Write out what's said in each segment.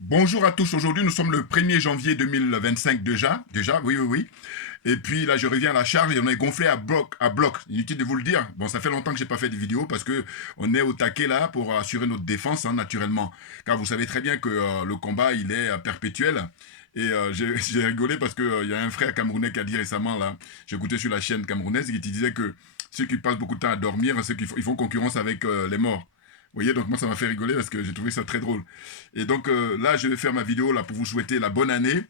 Bonjour à tous, aujourd'hui nous sommes le 1er janvier 2025 déjà, oui, oui, oui. Et puis là je reviens à la charge et on est gonflé à bloc, inutile de vous le dire. Bon, ça fait longtemps que j'ai pas fait de vidéo parce que on est au taquet là pour assurer notre défense, hein, naturellement. Car vous savez très bien que le combat il est perpétuel. Et j'ai rigolé parce que il y a un frère camerounais qui a dit récemment là, j'écoutais sur la chaîne camerounaise, qui disait que ceux qui passent beaucoup de temps à dormir, ceux qui ils font concurrence avec les morts. Vous voyez, donc moi ça m'a fait rigoler parce que j'ai trouvé ça très drôle. Et donc là, je vais faire ma vidéo là pour vous souhaiter la bonne année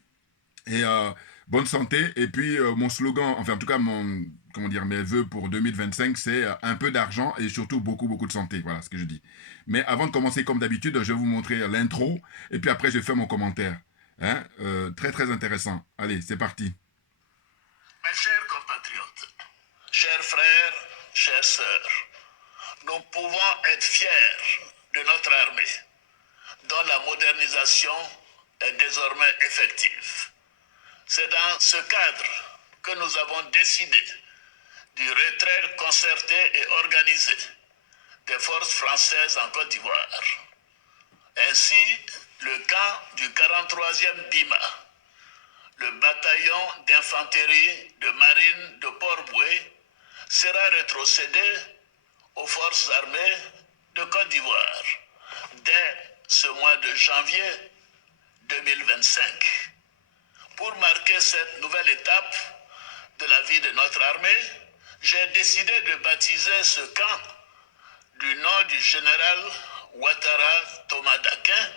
et bonne santé. Et puis mon slogan, enfin en tout cas mon, comment dire, mes vœux pour 2025, c'est un peu d'argent et surtout beaucoup beaucoup de santé. Voilà ce que je dis. Mais avant de commencer comme d'habitude, je vais vous montrer l'intro et puis après je vais faire mon commentaire. Hein, très très intéressant. Allez, c'est parti. Mes chers compatriotes, chers frères, chères sœurs, nous pouvons être fiers de notre armée, dont la modernisation est désormais effective. C'est dans ce cadre que nous avons décidé du retrait concerté et organisé des forces françaises en Côte d'Ivoire. Ainsi, le camp du 43e BIMA, le bataillon d'infanterie de marine de Port-Boué, sera rétrocédé aux forces armées de Côte d'Ivoire dès ce mois de janvier 2025. Pour marquer cette nouvelle étape de la vie de notre armée, j'ai décidé de baptiser ce camp du nom du général Ouattara Thomas Dakin,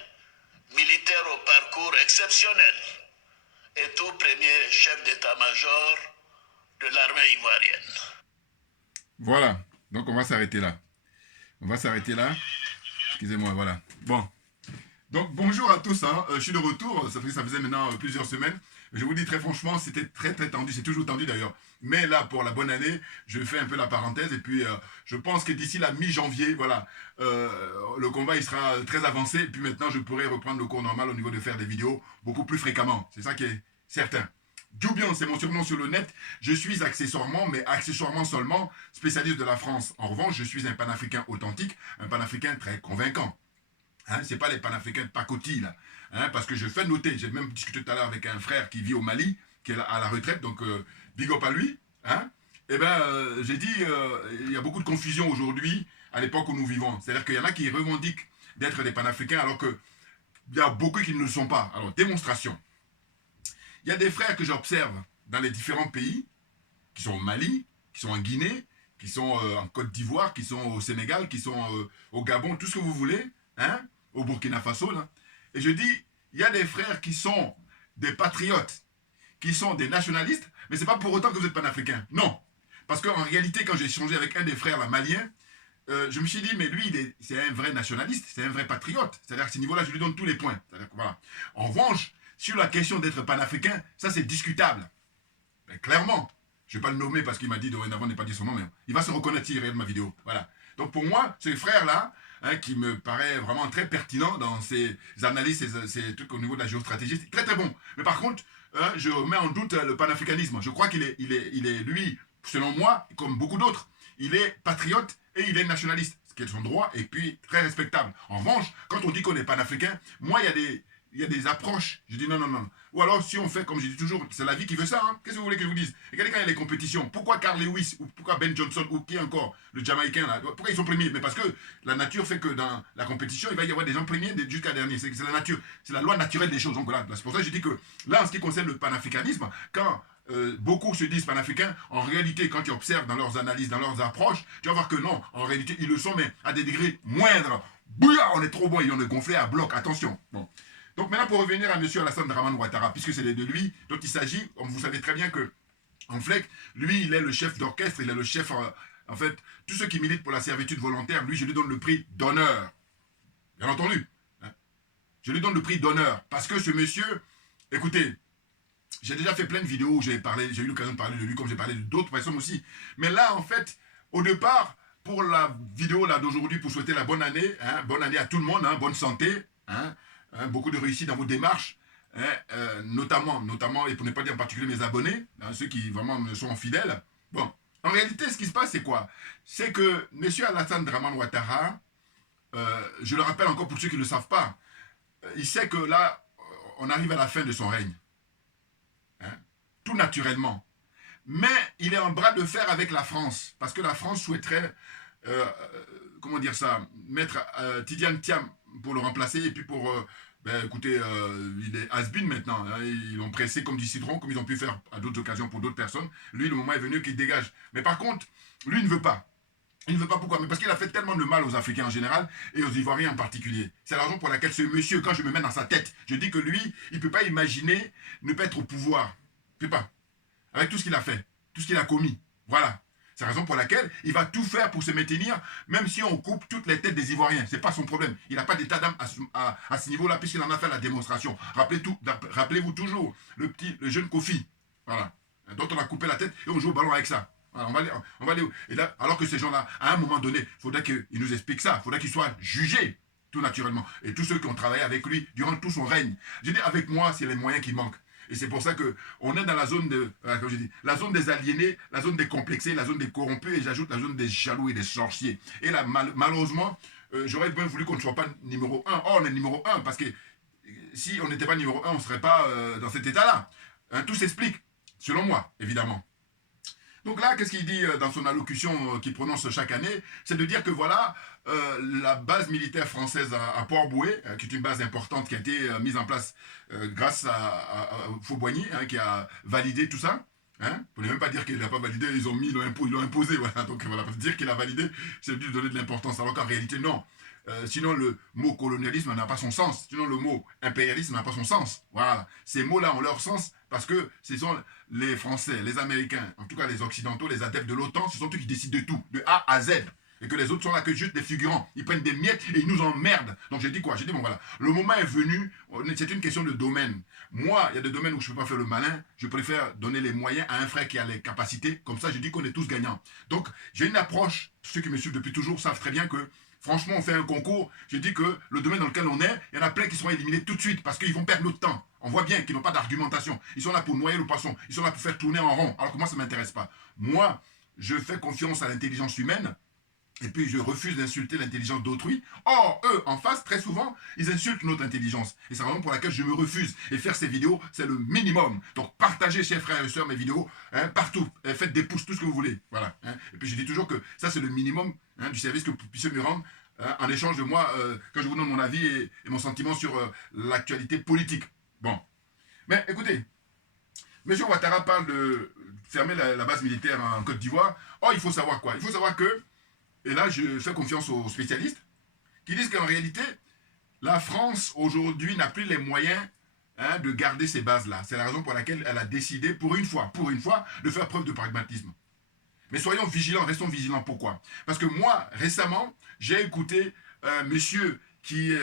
militaire au parcours exceptionnel et tout premier chef d'état-major de l'armée ivoirienne. Voilà. Donc on va s'arrêter là. On va s'arrêter là. Excusez-moi, voilà. Bon. Donc bonjour à tous, hein. Je suis de retour, ça faisait maintenant plusieurs semaines. Je vous dis très franchement, c'était très très tendu, c'est toujours tendu d'ailleurs. Mais là, pour la bonne année, je fais un peu la parenthèse et puis je pense que d'ici la mi-janvier, voilà, le combat il sera très avancé. Et puis maintenant, je pourrai reprendre le cours normal au niveau de faire des vidéos beaucoup plus fréquemment. C'est ça qui est certain. Doubian, c'est mon surnom sur le net. Je suis accessoirement, mais accessoirement seulement, spécialiste de la France. En revanche, je suis un panafricain authentique, un panafricain très convaincant. Hein, c'est pas les panafricains de pacotille, là. Hein, parce que je fais noter, j'ai même discuté tout à l'heure avec un frère qui vit au Mali, qui est à la retraite, donc big up à lui. Hein, et ben, j'ai dit, il y a beaucoup de confusion aujourd'hui, à l'époque où nous vivons. C'est-à-dire qu'il y en a qui revendiquent d'être des panafricains, alors qu'il y a beaucoup qui ne le sont pas. Alors, démonstration. Il y a des frères que j'observe dans les différents pays, qui sont au Mali, qui sont en Guinée, qui sont en Côte d'Ivoire, qui sont au Sénégal, qui sont au Gabon, tout ce que vous voulez, hein, au Burkina Faso. Là. Et je dis, il y a des frères qui sont des patriotes, qui sont des nationalistes, mais c'est pas pour autant que vous êtes panafricains. Non. Parce qu'en réalité, quand j'ai échangé avec un des frères là, maliens, je me suis dit, mais lui, c'est un vrai nationaliste, c'est un vrai patriote. C'est-à-dire qu'à ce niveau-là, je lui donne tous les points. Voilà. En revanche, sur la question d'être panafricain, ça c'est discutable. Mais clairement, je ne vais pas le nommer parce qu'il m'a dit dorénavant, n'est pas dit son nom, mais il va se reconnaître s'il regarde ma vidéo. Voilà. Donc pour moi, ce frère-là, hein, qui me paraît vraiment très pertinent dans ses analyses, ses trucs au niveau de la géostratégie, c'est très très bon. Mais par contre, hein, je mets en doute le panafricanisme. Je crois qu'il est, lui, selon moi, comme beaucoup d'autres, il est patriote et il est nationaliste, ce qui est son droit et puis très respectable. En revanche, quand on dit qu'on est panafricain, moi, il y a des approches. Je dis non, non, non. Ou alors, si on fait, comme je dis toujours, c'est la vie qui veut ça. Hein. Qu'est-ce que vous voulez que je vous dise? Regardez quand il y a les compétitions. Pourquoi Carl Lewis ou pourquoi Ben Johnson ou qui encore, le Jamaïcain, là, pourquoi ils sont premiers? Mais parce que la nature fait que dans la compétition, il va y avoir des gens premiers jusqu'à dernier. C'est la nature. C'est la loi naturelle des choses. Donc voilà, c'est pour ça que je dis que là, en ce qui concerne le panafricanisme, quand beaucoup se disent panafricains, en réalité, quand tu observes dans leurs analyses, dans leurs approches, tu vas voir que non, en réalité, ils le sont, mais à des degrés moindres. Bouillard, on est trop bon, ils ont gonflé à bloc. Attention. Bon. Donc maintenant, pour revenir à M. Alassane Draman Ouattara, puisque c'est de lui dont il s'agit, vous savez très bien que, en FLEC, lui, il est le chef d'orchestre, il est le chef, en fait, tous ceux qui militent pour la servitude volontaire, lui, je lui donne le prix d'honneur. Bien entendu. Hein. Je lui donne le prix d'honneur. Parce que ce monsieur, écoutez, j'ai déjà fait plein de vidéos où j'ai eu l'occasion de parler de lui, comme j'ai parlé d'autres personnes aussi. Mais là, en fait, au départ, pour la vidéo là d'aujourd'hui, pour souhaiter la bonne année à tout le monde, hein, bonne santé, beaucoup de réussite dans vos démarches, notamment, et pour ne pas dire en particulier mes abonnés, hein, ceux qui vraiment me sont fidèles. Bon, en réalité, ce qui se passe, c'est quoi? C'est que M. Alassane Draman Ouattara, je le rappelle encore pour ceux qui ne le savent pas, il sait que là, on arrive à la fin de son règne. Hein, tout naturellement. Mais il est en bras de fer avec la France, parce que la France souhaiterait, comment dire ça, mettre Tidiane Thiam pour le remplacer, et puis pour, ben, écoutez, il est has-been maintenant, hein, ils l'ont pressé comme du citron, comme ils ont pu faire à d'autres occasions pour d'autres personnes. Lui, le moment est venu qu'il dégage. Mais par contre, lui, il ne veut pas. Il ne veut pas pourquoi, mais parce qu'il a fait tellement de mal aux Africains en général et aux Ivoiriens en particulier. C'est la raison pour laquelle ce monsieur, quand je me mets dans sa tête, je dis que lui, il ne peut pas imaginer ne pas être au pouvoir. Il ne peut pas. Avec tout ce qu'il a fait, tout ce qu'il a commis. Voilà. C'est la raison pour laquelle il va tout faire pour se maintenir, même si on coupe toutes les têtes des Ivoiriens. Ce n'est pas son problème. Il n'a pas d'état d'âme à ce niveau-là, puisqu'il en a fait la démonstration. Rappelez-vous toujours le jeune Kofi, voilà, dont on a coupé la tête et on joue au ballon avec ça. Voilà, on va aller, et là, alors que ces gens-là, à un moment donné, il faudrait qu'ils nous expliquent ça. Il faudrait qu'ils soient jugés, tout naturellement. Et tous ceux qui ont travaillé avec lui durant tout son règne. Je dis, avec moi, c'est les moyens qui manquent. Et c'est pour ça qu'on est dans la zone comme je dis, la zone des aliénés, la zone des complexés, la zone des corrompus, et j'ajoute la zone des jaloux et des sorciers. Et là, malheureusement, j'aurais bien voulu qu'on ne soit pas numéro 1. Oh, on est numéro 1, parce que si on n'était pas numéro 1, on ne serait pas dans cet état-là. Hein, tout s'explique, selon moi, évidemment. Donc là, qu'est-ce qu'il dit dans son allocution qu'il prononce chaque année? C'est de dire que voilà, la base militaire française à Port-Boué, qui est une base importante qui a été mise en place grâce à Fauboigny, hein, qui a validé tout ça. Hein, pour ne même pas dire qu'il n'a pas validé, ils l'ont imposé. Voilà. Donc voilà, dire qu'il a validé, c'est lui donner de l'importance, alors qu'en réalité, non. Sinon, le mot colonialisme n'a pas son sens. Sinon, le mot impérialisme n'a pas son sens. Voilà. Ces mots-là ont leur sens parce que ce sont les Français, les Américains, en tout cas les Occidentaux, les adeptes de l'OTAN, ce sont eux qui décident de tout, de A à Z. Et que les autres sont là que juste des figurants. Ils prennent des miettes et ils nous emmerdent. Donc j'ai dit quoi? J'ai dit, bon voilà, le moment est venu, c'est une question de domaine. Moi, il y a des domaines où je ne peux pas faire le malin, je préfère donner les moyens à un frère qui a les capacités. Comme ça, je dis qu'on est tous gagnants. Donc j'ai une approche, ceux qui me suivent depuis toujours savent très bien que franchement, on fait un concours, je dis que le domaine dans lequel on est, il y en a plein qui seront éliminés tout de suite parce qu'ils vont perdre notre temps. On voit bien qu'ils n'ont pas d'argumentation. Ils sont là pour noyer le poisson. Ils sont là pour faire tourner en rond. Alors que moi, ça ne m'intéresse pas. Moi, je fais confiance à l'intelligence humaine. Et puis je refuse d'insulter l'intelligence d'autrui. Or, eux, en face, très souvent, ils insultent notre intelligence. Et c'est la raison pour laquelle je me refuse. Et faire ces vidéos, c'est le minimum. Donc partagez, chers frères et sœurs, mes vidéos, hein, partout. Et faites des pouces, tout ce que vous voulez. Voilà. Hein. Et puis je dis toujours que ça, c'est le minimum, hein, du service que vous puissiez me rendre, hein, en échange de moi, quand je vous donne mon avis et mon sentiment sur l'actualité politique. Bon. Mais écoutez, M. Ouattara parle de fermer la base militaire en Côte d'Ivoire. Oh, il faut savoir quoi? Il faut savoir que, et là je fais confiance aux spécialistes, qui disent qu'en réalité, la France aujourd'hui n'a plus les moyens, hein, de garder ces bases-là. C'est la raison pour laquelle elle a décidé, pour une fois, de faire preuve de pragmatisme. Mais soyons vigilants, restons vigilants. Pourquoi? Parce que moi, récemment, j'ai écouté un monsieur qui est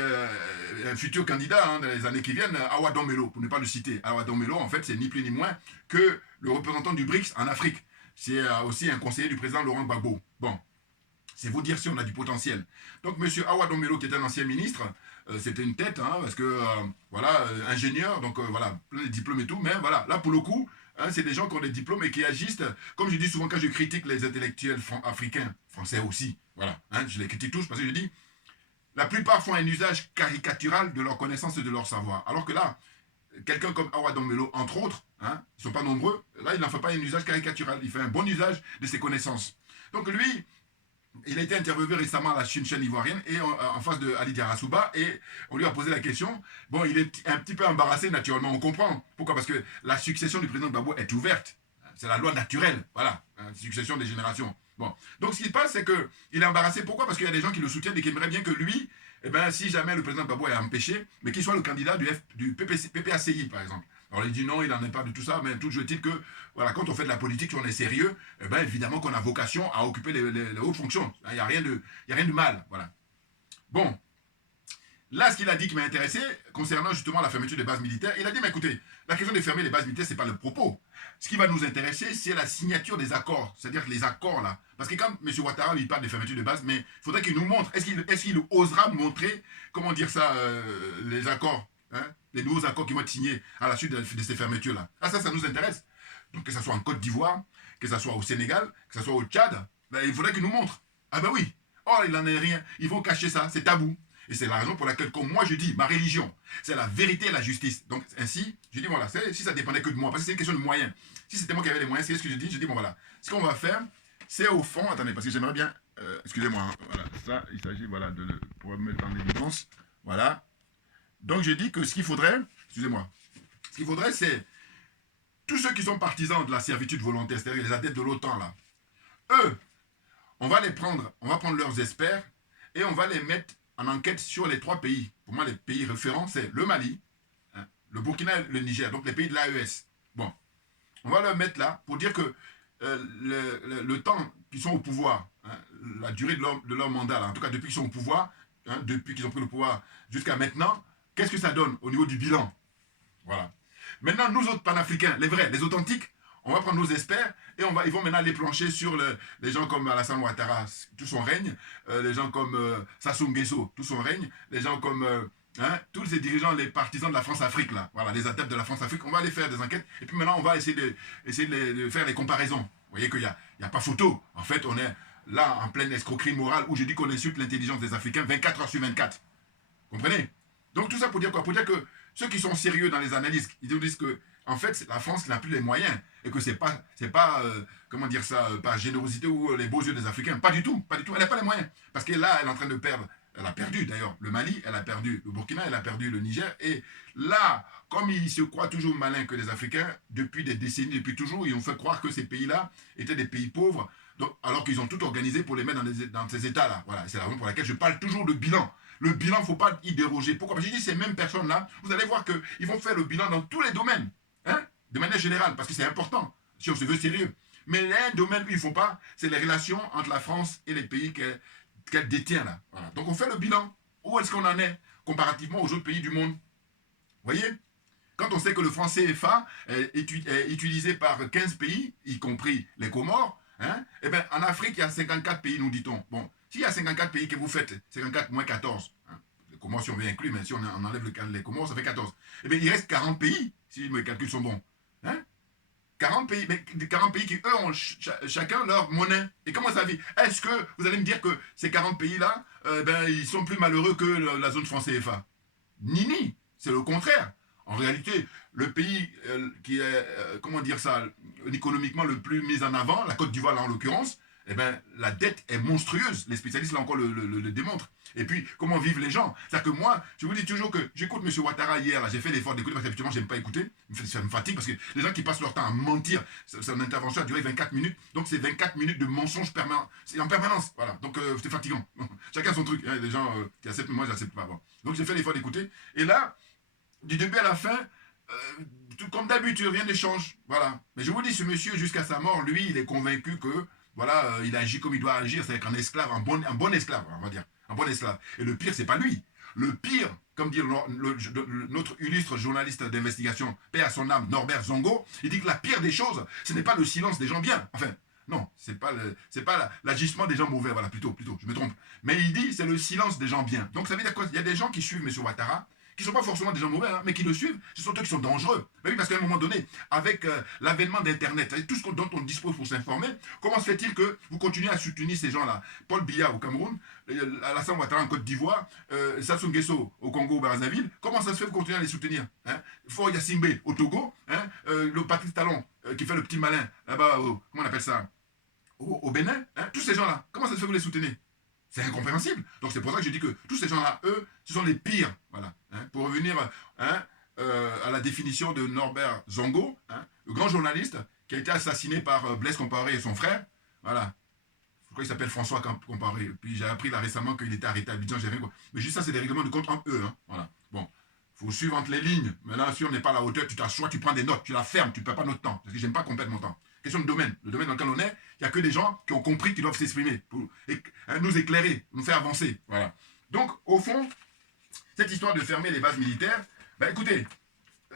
un futur candidat, hein, dans les années qui viennent, Awa Domelo, pour ne pas le citer. Awa Domelo, en fait, c'est ni plus ni moins que le représentant du BRICS en Afrique. C'est aussi un conseiller du président Laurent Gbagbo. Bon, c'est vous dire si on a du potentiel. Donc, M. Awa Domelo, qui est un ancien ministre, c'était une tête, hein, parce que, voilà, ingénieur, donc voilà, plein de diplômes et tout, mais voilà, là, pour le coup, hein, c'est des gens qui ont des diplômes et qui agissent, comme je dis souvent quand je critique les intellectuels africains, français aussi, voilà, hein, je les critique tous parce que je dis, la plupart font un usage caricatural de leur connaissance et de leur savoir. Alors que là, quelqu'un comme Awa Domelo, entre autres, hein, ils ne sont pas nombreux, là, il n'en fait pas un usage caricatural, il fait un bon usage de ses connaissances. Donc lui, il a été interviewé récemment à la chaîne ivoirienne et en face de Ali Diarasouba et on lui a posé la question. Bon, il est un petit peu embarrassé naturellement, on comprend. Pourquoi? Parce que la succession du président Gbagbo est ouverte. C'est la loi naturelle, voilà, hein, succession des générations. Bon, donc ce qui se passe, c'est qu'il est embarrassé. Pourquoi? Parce qu'il y a des gens qui le soutiennent et qui aimeraient bien que lui, eh ben, si jamais le président Gbagbo est empêché, mais qu'il soit le candidat du PPACI, par exemple. Alors il dit non, il n'en est pas de tout ça, mais toujours est-il que, voilà, quand on fait de la politique, si on est sérieux, eh ben, évidemment qu'on a vocation à occuper les hautes fonctions. Il n'y a rien de mal, voilà. Bon, là, ce qu'il a dit qui m'a intéressé, concernant justement la fermeture des bases militaires, il a dit, mais écoutez, la question de fermer les bases militaires, ce n'est pas le propos. Ce qui va nous intéresser, c'est la signature des accords, c'est-à-dire les accords là. Parce que quand M. Ouattara lui parle de fermeture de base, mais il faudrait qu'il nous montre, est-ce qu'il osera montrer, comment dire ça, les accords, hein, les nouveaux accords qui vont être signés à la suite de ces fermetures-là. Ah, ça nous intéresse. Donc que ce soit en Côte d'Ivoire, que ce soit au Sénégal, que ce soit au Tchad, ben, il faudrait qu'il nous montre. Ah ben oui, oh, il n'en est rien, ils vont cacher ça, c'est tabou. Et c'est la raison pour laquelle, comme moi je dis, ma religion, c'est la vérité et la justice. Donc ainsi, je dis, voilà, si ça dépendait que de moi, parce que c'est une question de moyens. Si c'était moi qui avais les moyens, c'est ce que je dis, bon voilà, ce qu'on va faire, c'est au fond, attendez, parce que j'aimerais bien, excusez-moi, hein, voilà, ça, il s'agit, voilà, pour mettre en évidence, voilà. Donc je dis que ce qu'il faudrait, excusez-moi, ce qu'il faudrait, c'est tous ceux qui sont partisans de la servitude volontaire, c'est-à-dire les adeptes de l'OTAN, là, eux, on va prendre leurs experts et on va les mettre en enquête sur les 3 pays. Pour moi, les pays référents, c'est le Mali, hein, le Burkina et le Niger, donc les pays de l'AES. Bon, on va leur mettre là pour dire que le temps qu'ils sont au pouvoir, hein, la durée de leur mandat, là, en tout cas depuis qu'ils sont au pouvoir, hein, depuis qu'ils ont pris le pouvoir jusqu'à maintenant, qu'est-ce que ça donne au niveau du bilan? Voilà. Maintenant, nous autres panafricains, les vrais, les authentiques, on va prendre nos experts et ils vont maintenant aller plancher sur les gens comme Alassane Ouattara, tout son règne, les gens comme Sassou Nguesso, tout son règne, les gens comme tous ces dirigeants, les partisans de la France-Afrique, là, voilà, les adeptes de la France-Afrique, on va aller faire des enquêtes et puis maintenant on va essayer de faire les comparaisons. Vous voyez qu'il n'y a pas photo. En fait, on est là en pleine escroquerie morale où je dis qu'on insulte l'intelligence des Africains 24 heures sur 24. Comprenez? Donc tout ça pour dire quoi? Pour dire que ceux qui sont sérieux dans les analyses, ils nous disent que en fait, c'est la France qui n'a plus les moyens et que c'est pas comment dire ça, par générosité ou les beaux yeux des Africains. Pas du tout, pas du tout. Elle n'a pas les moyens. Parce que là, elle est en train de perdre. Elle a perdu d'ailleurs le Mali, elle a perdu le Burkina, elle a perdu le Niger. Et là, comme ils se croient toujours malins que les Africains, depuis des décennies, depuis toujours, ils ont fait croire que ces pays-là étaient des pays pauvres, donc, alors qu'ils ont tout organisé pour les mettre dans ces états-là. Voilà, c'est la raison pour laquelle je parle toujours de bilan. Le bilan, il ne faut pas y déroger. Pourquoi? Parce que je dis ces mêmes personnes-là, vous allez voir qu'ils vont faire le bilan dans tous les domaines. Hein, de manière générale, parce que c'est important, si on se veut sérieux. Mais il y a un domaine où ils ne font pas, c'est les relations entre la France et les pays qu'elle détient là. Voilà. Donc on fait le bilan. Où est-ce qu'on en est comparativement aux autres pays du monde? Vous voyez? Quand on sait que le franc CFA est utilisé par 15 pays, y compris les Comores, hein, eh bien en Afrique, il y a 54 pays, nous dit-on. Bon, s'il y a 54 pays que vous faites, 54 moins 14, hein, les Comores si on veut inclure, mais si on enlève les Comores, ça fait 14. Eh bien il reste 40 pays, si mes calculs sont bons. Hein? 40 pays, mais 40 pays qui, eux, ont chacun leur monnaie. Et comment ça vit? Est-ce que vous allez me dire que ces 40 pays-là, ils sont plus malheureux que la zone franc CFA? Ni, c'est le contraire. En réalité, le pays qui est, comment dire ça, économiquement le plus mis en avant, la Côte d'Ivoire là en l'occurrence, eh ben, la dette est monstrueuse. Les spécialistes là encore le démontrent. Et puis, comment vivent les gens? C'est-à-dire que moi, je vous dis toujours que j'écoute M. Ouattara hier, là, j'ai fait l'effort d'écouter parce qu'habituellement, je n'aime pas écouter. Ça me fatigue parce que les gens qui passent leur temps à mentir, son intervention a duré 24 minutes. Donc, c'est 24 minutes de mensonges permanents. C'est en permanence. Voilà. Donc, c'est fatigant. Chacun son truc. Hein. Les gens qui acceptent, moi, j'accepte pas. Bon. Donc, j'ai fait l'effort d'écouter. Et là, du début à la fin, comme d'habitude, rien ne change. Voilà. Mais je vous dis, ce monsieur, jusqu'à sa mort, lui, il est convaincu que voilà, il agit comme il doit agir, c'est-à-dire qu'un esclave, un bon esclave, on va dire, un bon esclave. Et le pire, c'est pas lui. Le pire, comme dit notre illustre journaliste d'investigation, paix à son âme, Norbert Zongo, il dit que la pire des choses, ce n'est pas le silence des gens bien. Enfin, non, c'est pas l'agissement des gens mauvais, voilà, plutôt, je me trompe. Mais il dit, c'est le silence des gens bien. Donc ça veut dire quoi? Il y a des gens qui suivent M. Ouattara, qui ne sont pas forcément des gens mauvais, hein, mais qui le suivent, ce sont eux qui sont dangereux. Mais oui, parce qu'à un moment donné, avec l'avènement d'Internet, tout ce dont on dispose pour s'informer, comment se fait-il que vous continuez à soutenir ces gens-là? Paul Biya au Cameroun, Alassane Ouattara en Côte d'Ivoire, Sassou Nguesso au Congo, au Brazzaville, comment ça se fait que vous continuez à les soutenir, hein? Faure Yassimbe au Togo, hein, le Patrice Talon qui fait le petit malin là-bas, comment on appelle ça, au Bénin, hein, tous ces gens-là, comment ça se fait que vous les soutenez? C'est incompréhensible. Donc c'est pour ça que je dis que tous ces gens-là, eux, ce sont les pires. Voilà. Hein, pour revenir à la définition de Norbert Zongo, hein, le grand journaliste qui a été assassiné par Blaise Compaoré et son frère. Voilà. Je crois qu'il s'appelle François Compaoré. Puis j'ai appris là récemment qu'il était arrêté à Abidjan, j'ai rien quoi. Mais juste ça, c'est des règlements de compte entre eux. Hein. Voilà. Bon. Il faut suivre entre les lignes. Maintenant, si on n'est pas à la hauteur, tu t'assois, tu prends des notes, tu la fermes, tu ne perds pas notre temps. Parce que j'aime pas qu'on perde mon temps. Question de domaine. Le domaine dans lequel on est, il n'y a que des gens qui ont compris qu'ils doivent s'exprimer, pour nous éclairer, nous faire avancer. Voilà. Donc, au fond, cette histoire de fermer les bases militaires, ben écoutez,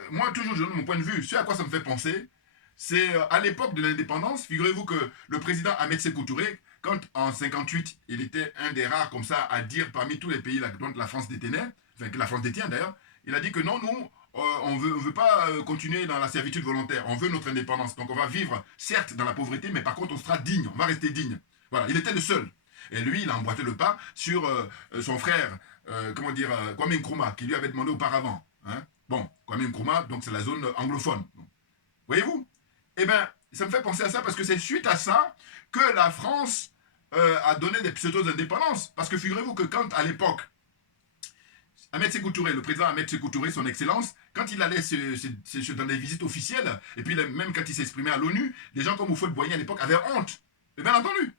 moi, toujours, je donne mon point de vue. Ce à quoi ça me fait penser, c'est à l'époque de l'indépendance, figurez-vous que le président Ahmed Sékou Touré, quand en 58, il était un des rares comme ça à dire parmi tous les pays dont la France détenait, enfin que la France détient d'ailleurs, il a dit que non, nous, on veut pas continuer dans la servitude volontaire, on veut notre indépendance. Donc on va vivre, certes, dans la pauvreté, mais par contre, on sera digne, on va rester digne. Voilà, il était le seul. Et lui, il a emboîté le pas sur son frère comment dire, Kwame Nkrumah, qui lui avait demandé auparavant. Hein. Bon, Kwame Nkrumah, donc c'est la zone anglophone. Voyez-vous? Eh bien, ça me fait penser à ça parce que c'est suite à ça que la France a donné des pseudo-indépendances. Parce que figurez-vous que quand, à l'époque, Ahmed Sékou Touré, le président Ahmed Sékou Touré, son excellence, quand il allait dans des visites officielles, et puis même quand il s'exprimait à l'ONU, des gens comme Houphouët-Boigny à l'époque avaient honte. Et bien entendu.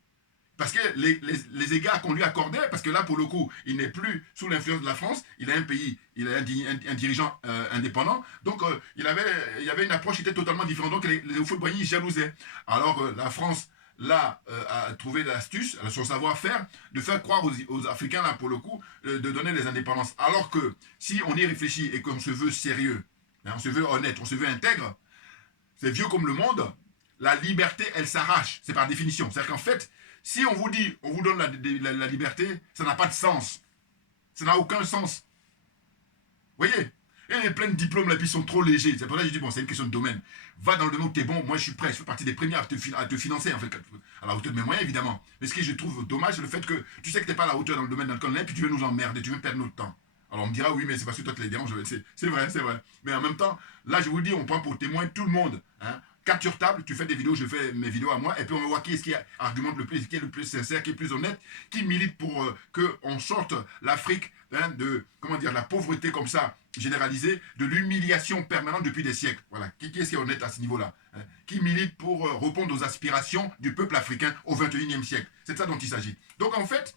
Parce que les égards qu'on lui accordait, parce que là, pour le coup, il n'est plus sous l'influence de la France, il a un pays, il a un dirigeant indépendant, donc il y avait une approche qui était totalement différente. Donc les Houphouët-Boigny jalousaient. Alors la France, là, a trouvé l'astuce, son savoir-faire, de faire croire aux Africains, là, pour le coup, de donner les indépendances. Alors que si on y réfléchit et qu'on se veut sérieux, hein, on se veut honnête, on se veut intègre, c'est vieux comme le monde, la liberté, elle s'arrache. C'est par définition. C'est-à-dire qu'en fait, si on vous dit, on vous donne la liberté, ça n'a pas de sens. Ça n'a aucun sens. Vous voyez? Et il y a plein de diplômes là, puis ils sont trop légers. C'est pour ça que je dis, bon, c'est une question de domaine. Va dans le domaine où tu es bon. Moi, je suis prêt. Je fais partie des premiers à te financer, en fait. À la hauteur de mes moyens, évidemment. Mais ce que je trouve dommage, c'est le fait que tu sais que tu n'es pas à la hauteur dans le domaine dans lequel on est, puis tu veux nous emmerder, tu veux perdre notre temps. Alors on me dira, oui, mais c'est parce que toi, tu les déranges. C'est vrai, c'est vrai. Mais en même temps, là, je vous dis, on prend pour témoin tout le monde. Hein. Carte sur table, tu fais des vidéos, je fais mes vidéos à moi, et puis on va voir qui est-ce qui argumente le plus, qui est le plus sincère, qui est le plus honnête, qui milite pour qu'on sorte l'Afrique de, comment dire, la pauvreté comme ça, généralisée, de l'humiliation permanente depuis des siècles. Voilà. Qui est-ce qui est honnête à ce niveau-là, hein, qui milite pour répondre aux aspirations du peuple africain au XXIe siècle. C'est de ça dont il s'agit. Donc en fait,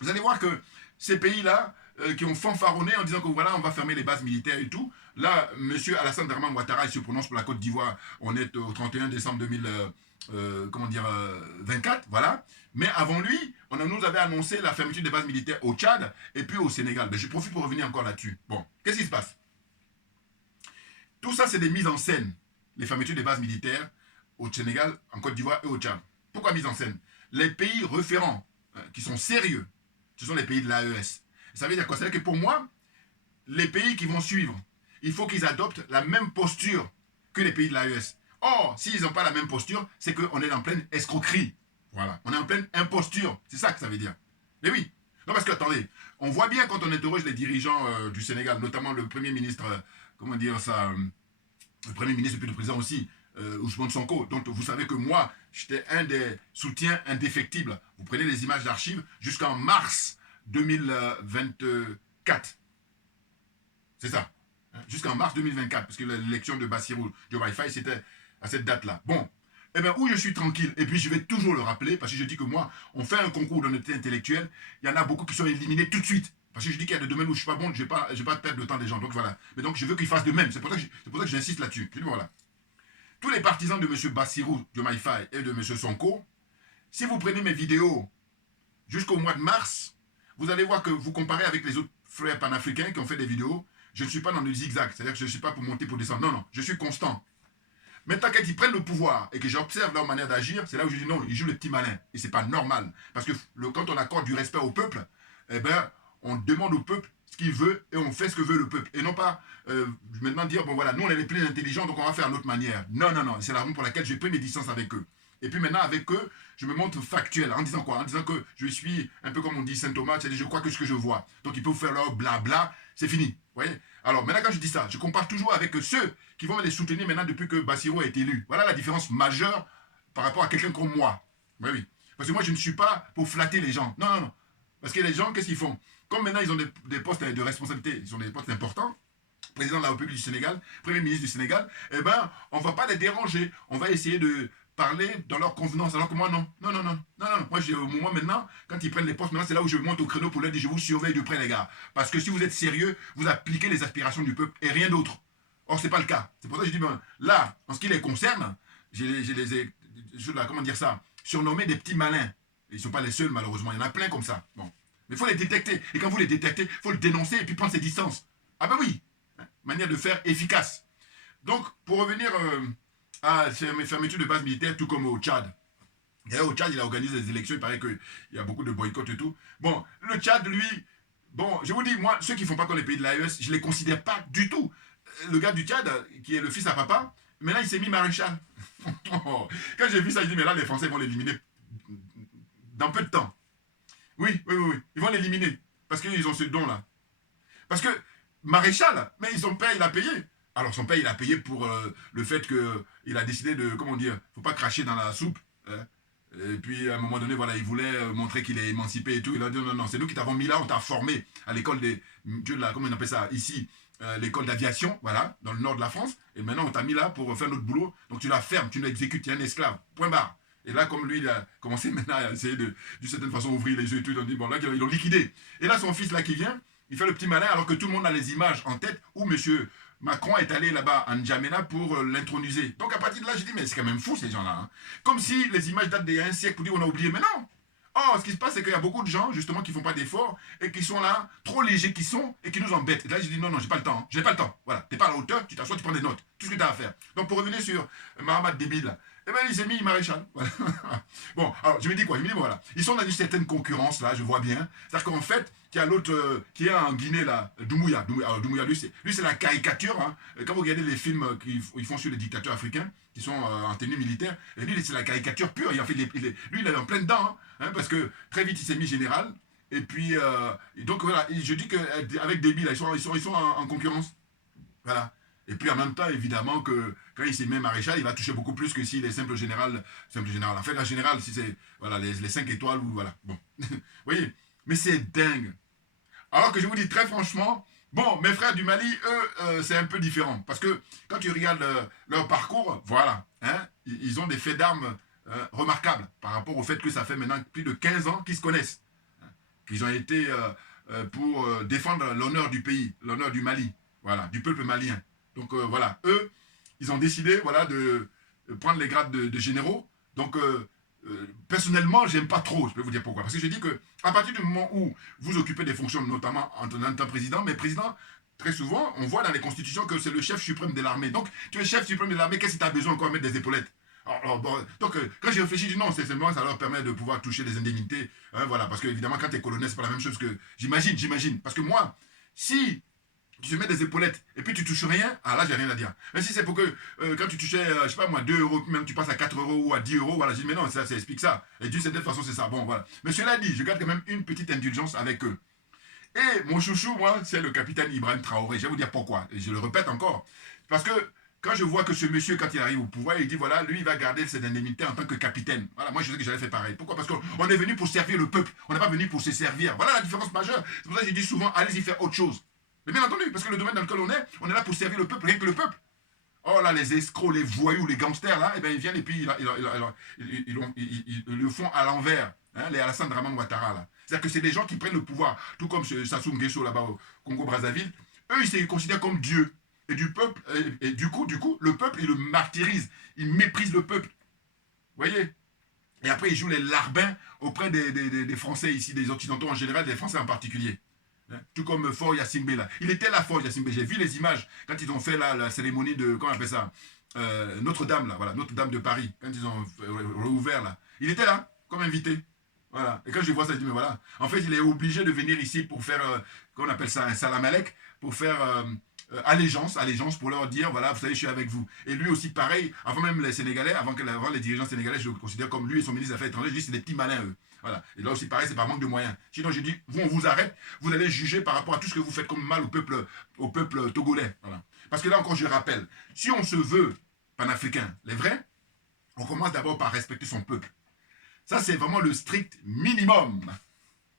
vous allez voir que ces pays-là, qui ont fanfaronné en disant que voilà, on va fermer les bases militaires et tout. Là, M. Alassane Dramane Ouattara, il se prononce pour la Côte d'Ivoire. On est au 31 décembre 2024, voilà. Mais avant lui, on nous avait annoncé la fermeture des bases militaires au Tchad et puis au Sénégal. Mais je profite pour revenir encore là-dessus. Bon, qu'est-ce qui se passe? Tout ça, c'est des mises en scène. Les fermetures des bases militaires au Sénégal, en Côte d'Ivoire et au Tchad. Pourquoi mise en scène? Les pays référents, qui sont sérieux, ce sont les pays de l'AES. Ça veut dire quoi? Ça veut dire que pour moi, les pays qui vont suivre, il faut qu'ils adoptent la même posture que les pays de l'AES. Or, s'ils n'ont pas la même posture, c'est qu'on est en pleine escroquerie. Voilà. On est en pleine imposture. C'est ça que ça veut dire. Mais oui. Non, parce que, attendez, on voit bien quand on interroge les dirigeants du Sénégal, notamment le Premier ministre, comment dire ça, le Premier ministre et puis le président aussi, Ousmane Sonko. Donc, vous savez que moi, j'étais un des soutiens indéfectibles. Vous prenez les images d'archives jusqu'en mars 2024. C'est ça. Jusqu'en mars 2024, parce que l'élection de Bassirou Diomaye Faye, c'était à cette date-là. Bon, eh bien, où je suis tranquille, et puis je vais toujours le rappeler, parce que je dis que moi, on fait un concours d'honnêteté intellectuelle, il y en a beaucoup qui sont éliminés tout de suite. Parce que je dis qu'il y a des domaines où je suis pas bon, je ne vais pas perdre le temps des gens. Donc voilà. Mais donc je veux qu'ils fassent de même. C'est pour ça que j'insiste là-dessus. Je dis voilà. Tous les partisans de M. Bassirou Diomaye Faye et de M. Sonko, si vous prenez mes vidéos jusqu'au mois de mars, vous allez voir que vous comparez avec les autres frères panafricains qui ont fait des vidéos, je ne suis pas dans le zigzag, c'est-à-dire que je ne suis pas pour monter, pour descendre. Non, non, je suis constant. Maintenant, quand ils prennent le pouvoir et que j'observe leur manière d'agir, c'est là où je dis non, ils jouent les petits malins. Et c'est pas normal. Parce que quand on accorde du respect au peuple, eh ben, on demande au peuple ce qu'il veut et on fait ce que veut le peuple. Et non pas maintenant dire, bon voilà, nous on est les plus intelligents, donc on va faire une autre manière. Non, non, non, c'est la raison pour laquelle j'ai pris mes distances avec eux. Et puis maintenant, avec eux, je me montre factuel. En disant quoi? En disant que je suis un peu comme on dit Saint Thomas, c'est-à-dire je crois que ce que je vois. Donc ils peuvent faire leur blabla, c'est fini. Vous voyez? Alors maintenant, quand je dis ça, je compare toujours avec ceux qui vont les soutenir maintenant depuis que Bassirou a été élu. Voilà la différence majeure par rapport à quelqu'un comme moi. Oui, oui. Parce que moi, je ne suis pas pour flatter les gens. Non, non, non. Parce que les gens, qu'est-ce qu'ils font? Comme maintenant, ils ont des postes de responsabilité, ils ont des postes importants, président de la République du Sénégal, premier ministre du Sénégal, eh bien, on ne va pas les déranger. On va essayer de parler dans leur convenance. Alors que moi, non. Non, non, non. Non, non. Moi, au moment maintenant, quand ils prennent les postes, maintenant, c'est là où je monte au créneau pour leur dire, je vous surveille de près, les gars. Parce que si vous êtes sérieux, vous appliquez les aspirations du peuple et rien d'autre. Or, ce n'est pas le cas. C'est pour ça que je dis, ben, là, en ce qui les concerne, comment dire ça, surnommés des petits malins. Ils ne sont pas les seuls, malheureusement. Il y en a plein comme ça. Bon. Mais il faut les détecter. Et quand vous les détectez, il faut le dénoncer et puis prendre ses distances. Ah ben oui. Manière de faire efficace. Donc, pour revenir à ces fermetures de bases militaires, tout comme au Tchad. D'ailleurs, au Tchad, il a organisé des élections. Il paraît qu'il y a beaucoup de boycotts et tout. Bon, le Tchad, lui, bon, je vous dis, moi, ceux qui ne font pas comme les pays de l'AES, je ne les considère pas du tout. Le gars du Tchad, qui est le fils à papa, maintenant, il s'est mis maréchal. Quand j'ai vu ça, je dis, mais là, les Français vont l'éliminer dans peu de temps. Oui, oui, oui, oui. Ils vont l'éliminer. Parce qu'ils ont ce don-là. Parce que maréchal, mais son père, il a payé. Alors son père, il a payé pour le fait qu'il a décidé de, comment dire, faut pas cracher dans la soupe. Hein. Et puis à un moment donné, voilà, il voulait montrer qu'il est émancipé et tout. Il a dit non, non, c'est nous qui t'avons mis là, on t'a formé à l'école des, comment on appelle ça ici, l'école d'aviation, voilà, dans le nord de la France. Et maintenant, on t'a mis là pour faire notre boulot. Donc tu la fermes, tu l'exécutes, tu es un esclave. Point barre. Et là, comme lui, il a commencé maintenant à essayer de, d'une certaine façon, ouvrir les yeux et tout, ils ont dit, bon, là, ils l'ont liquidé. Et là, son fils, là, qui vient, il fait le petit malin, alors que tout le monde a les images en tête où monsieur Macron est allé là-bas à N'Djamena pour l'introniser. Donc, à partir de là, j'ai dit, mais c'est quand même fou, ces gens-là. Hein. Comme si les images datent d'il y a un siècle pour dire, on a oublié. Mais non. Oh, ce qui se passe, c'est qu'il y a beaucoup de gens, justement, qui ne font pas d'efforts et qui sont là, trop légers qu'ils sont et qui nous embêtent. Et là, j'ai dit, non, non, j'ai pas le temps. Hein. J'ai pas le temps. Voilà. T'es pas à la hauteur, tu t'assois, tu prends des notes. Tout ce que tu as à faire. Donc, pour revenir sur Mahamat Débile, là, eh bien, il s'est mis maréchal. Voilà. Bon, alors, je me dis quoi? Je me dis, voilà. Ils sont dans une certaine concurrence, là, je vois bien. C'est-à-dire qu'en fait, il y a l'autre qui est en Guinée, là, Doumbouya. Alors, Doumbouya, lui, c'est la caricature. Hein. Quand vous regardez les films qu'ils font sur les dictateurs africains, qui sont en tenue militaire, et lui, c'est la caricature pure. Il en fait, lui, il est en plein dedans, hein, parce que très vite, il s'est mis général. Et puis, donc, voilà, je dis qu'avec Débile, ils sont en concurrence. Voilà. Et puis en même temps, évidemment, que quand il s'est mis maréchal, il va toucher beaucoup plus que s'il est simple général. Simple général. En fait, en général, si c'est voilà, les 5 étoiles ou voilà. Bon. Vous voyez? Mais c'est dingue. Alors que je vous dis très franchement, bon, mes frères du Mali, eux, c'est un peu différent. Parce que quand tu regardes leur parcours, voilà, hein, ils ont des faits d'armes remarquables par rapport au fait que ça fait maintenant plus de 15 ans qu'ils se connaissent. Hein, qu'ils ont été pour défendre l'honneur du pays, l'honneur du Mali, voilà, du peuple malien. Donc voilà, eux, ils ont décidé voilà, de prendre les grades de généraux. Donc personnellement, j'aime pas trop, je peux vous dire pourquoi. Parce que je dis que à partir du moment où vous occupez des fonctions, notamment en tant que président, mais président, très souvent, on voit dans les constitutions que c'est le chef suprême de l'armée. Donc tu es chef suprême de l'armée, qu'est-ce que tu as besoin encore de mettre des épaulettes? Alors, bon, donc quand j'ai réfléchi, je dis non, c'est simplement ça leur permet de pouvoir toucher des indemnités. Hein, voilà, parce que évidemment, quand tu es colonel, c'est pas la même chose que. J'imagine. Parce que moi, si tu te mets des épaulettes et puis tu touches rien, ah là j'ai rien à dire. Mais si c'est pour que quand tu touchais, je sais pas moi, 2 euros, même tu passes à 4 euros ou à 10 euros, voilà, je dis mais non, ça explique ça. Et d'une certaine façon c'est ça, bon voilà. Mais cela dit, je garde quand même une petite indulgence avec eux. Et mon chouchou, moi, c'est le capitaine Ibrahim Traoré. Je vais vous dire pourquoi. Et je le répète encore. Parce que quand je vois que ce monsieur, quand il arrive au pouvoir, il dit voilà, lui, il va garder ses indemnités en tant que capitaine. Voilà, moi, je sais que j'allais faire pareil. Pourquoi? Parce qu'on est venu pour servir le peuple. On n'est pas venu pour se servir. Voilà la différence majeure. C'est pour ça que je dis souvent allez-y faire autre chose. Mais bien entendu, parce que le domaine dans lequel on est là pour servir le peuple, rien que le peuple. Oh là, les escrocs, les voyous, les gangsters, là, eh bien, ils viennent et puis ils le font à l'envers. Hein, les Alassane Draman Ouattara, là. C'est-à-dire que c'est des gens qui prennent le pouvoir, tout comme Sassou Nguesso là-bas au Congo-Brazzaville. Eux, ils se considèrent comme Dieu. Et du peuple, et du coup, le peuple, il le martyrise. Il méprise le peuple. Vous voyez? Et après, ils jouent les larbins auprès des Français ici, des Occidentaux en général, des Français en particulier. Hein? Tout comme Fort Yassingbe là. Il était là, Fort Yassingbe. J'ai vu les images quand ils ont fait là, la cérémonie de, comment on appelle ça, Notre-Dame là, voilà, Notre-Dame de Paris, quand ils ont rouvert là. Il était là, comme invité. Voilà. Et quand je vois ça, je dis, mais voilà. En fait, il est obligé de venir ici pour faire, comment on appelle ça, un salam alek, pour faire allégeance pour leur dire, voilà, vous savez, je suis avec vous. Et lui aussi, pareil, avant même les Sénégalais, avant les dirigeants sénégalais, je le considère comme lui et son ministre des Affaires étrangères, je dis, c'est des petits malins, eux. Voilà. Et là aussi, pareil, c'est par manque de moyens. Sinon, je dis, vous, on vous arrête, vous allez juger par rapport à tout ce que vous faites comme mal au peuple togolais. Voilà. Parce que là encore, je rappelle, si on se veut panafricain, les vrais, on commence d'abord par respecter son peuple. Ça, c'est vraiment le strict minimum.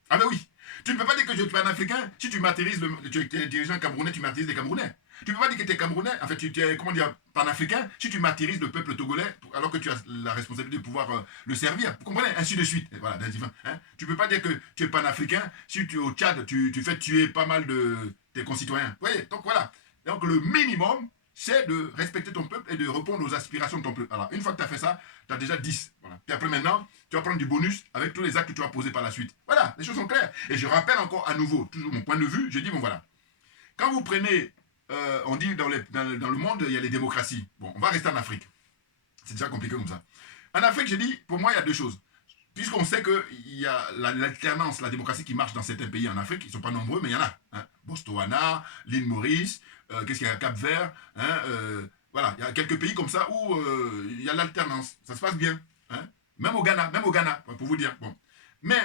Ah ben oui. Tu ne peux pas dire que tu es panafricain si tu martyrises, tu es dirigeant camerounais, tu martyrises les Camerounais. Tu ne peux pas dire que tu es camerounais, en fait, tu es, comment dire, panafricain, si tu martyrises le peuple togolais, alors que tu as la responsabilité de pouvoir le servir. Vous comprenez? Ainsi de suite. Et voilà, hein? Tu ne peux pas dire que tu es panafricain si tu es au Tchad, tu fais tuer pas mal de tes concitoyens. Vous voyez? Donc voilà. Donc le minimum, c'est de respecter ton peuple et de répondre aux aspirations de ton peuple. Alors, une fois que tu as fait ça, tu as déjà 10. Voilà. Puis après, maintenant, tu vas prendre du bonus avec tous les actes que tu vas poser par la suite. Voilà, les choses sont claires. Et je rappelle encore à nouveau, toujours mon point de vue, je dis, bon voilà. Quand vous prenez, on dit dans le monde, il y a les démocraties. Bon, on va rester en Afrique. C'est déjà compliqué comme ça. En Afrique, je dis, pour moi, il y a deux choses. Puisqu'on sait qu'il y a l'alternance, la démocratie qui marche dans certains pays en Afrique, ils ne sont pas nombreux, mais il y en a. Hein. Botswana, l'île Maurice, qu'est-ce qu'il y a, Cap-Vert, hein, voilà, il y a quelques pays comme ça où il y a l'alternance, ça se passe bien, hein, même au Ghana, pour vous dire, bon. Mais,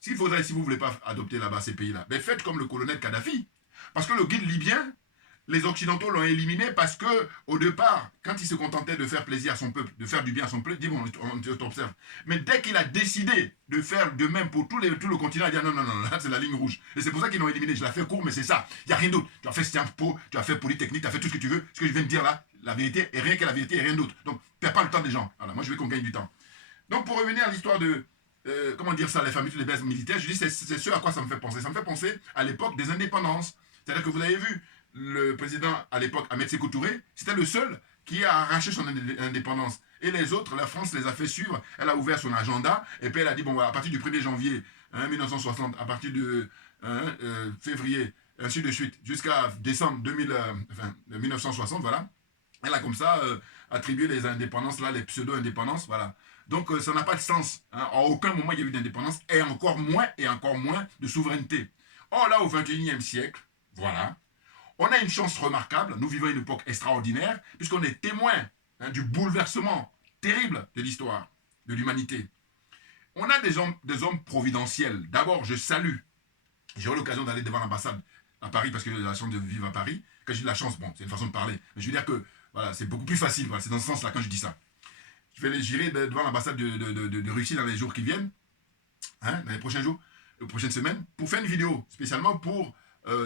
si vous ne voulez pas adopter là-bas ces pays-là, ben faites comme le colonel Kadhafi. Parce que le guide libyen, les Occidentaux l'ont éliminé parce que, au départ, quand il se contentait de faire plaisir à son peuple, de faire du bien à son peuple, il dit bon, on t'observe. Mais dès qu'il a décidé de faire de même pour tout le continent, il a dit non, non, non, là c'est la ligne rouge. Et c'est pour ça qu'ils l'ont éliminé. Je la fais court, mais c'est ça. Il n'y a rien d'autre. Tu as fait Sciences Po, tu as fait Polytechnique, tu as fait tout ce que tu veux. Ce que je viens de dire là, la vérité est rien que la vérité et rien d'autre. Donc, perds pas le temps des gens. Voilà, moi je veux qu'on gagne du temps. Donc, pour revenir à l'histoire de, comment dire ça, les familles, les bases militaires, je dis c'est ce à quoi ça me fait penser. Ça me fait penser à l'époque des indépendances. C'est-à-dire que vous avez vu, le président à l'époque, Ahmed Sékou Touré, c'était le seul qui a arraché son indépendance. Et les autres, la France les a fait suivre. Elle a ouvert son agenda. Et puis elle a dit, bon, voilà, à partir du 1er janvier 1960, à partir de février, ainsi de suite, jusqu'à décembre 1960, voilà. Elle a comme ça attribué les indépendances, là, les pseudo-indépendances, voilà. Donc ça n'a pas de sens. Hein. À aucun moment il y a eu d'indépendance, et encore moins de souveraineté. Or là, au XXIe siècle, voilà, on a une chance remarquable, nous vivons une époque extraordinaire, puisqu'on est témoin du bouleversement terrible de l'histoire, de l'humanité. On a des hommes providentiels. D'abord, je salue, j'ai eu l'occasion d'aller devant l'ambassade à Paris, parce que j'ai la chance de vivre à Paris. Quand j'ai de la chance, bon, c'est une façon de parler, mais je veux dire que voilà, c'est beaucoup plus facile, voilà, c'est dans ce sens-là quand je dis ça. J'irai devant l'ambassade de Russie dans les jours qui viennent, hein, dans les prochains jours, les prochaines semaines, pour faire une vidéo, spécialement pour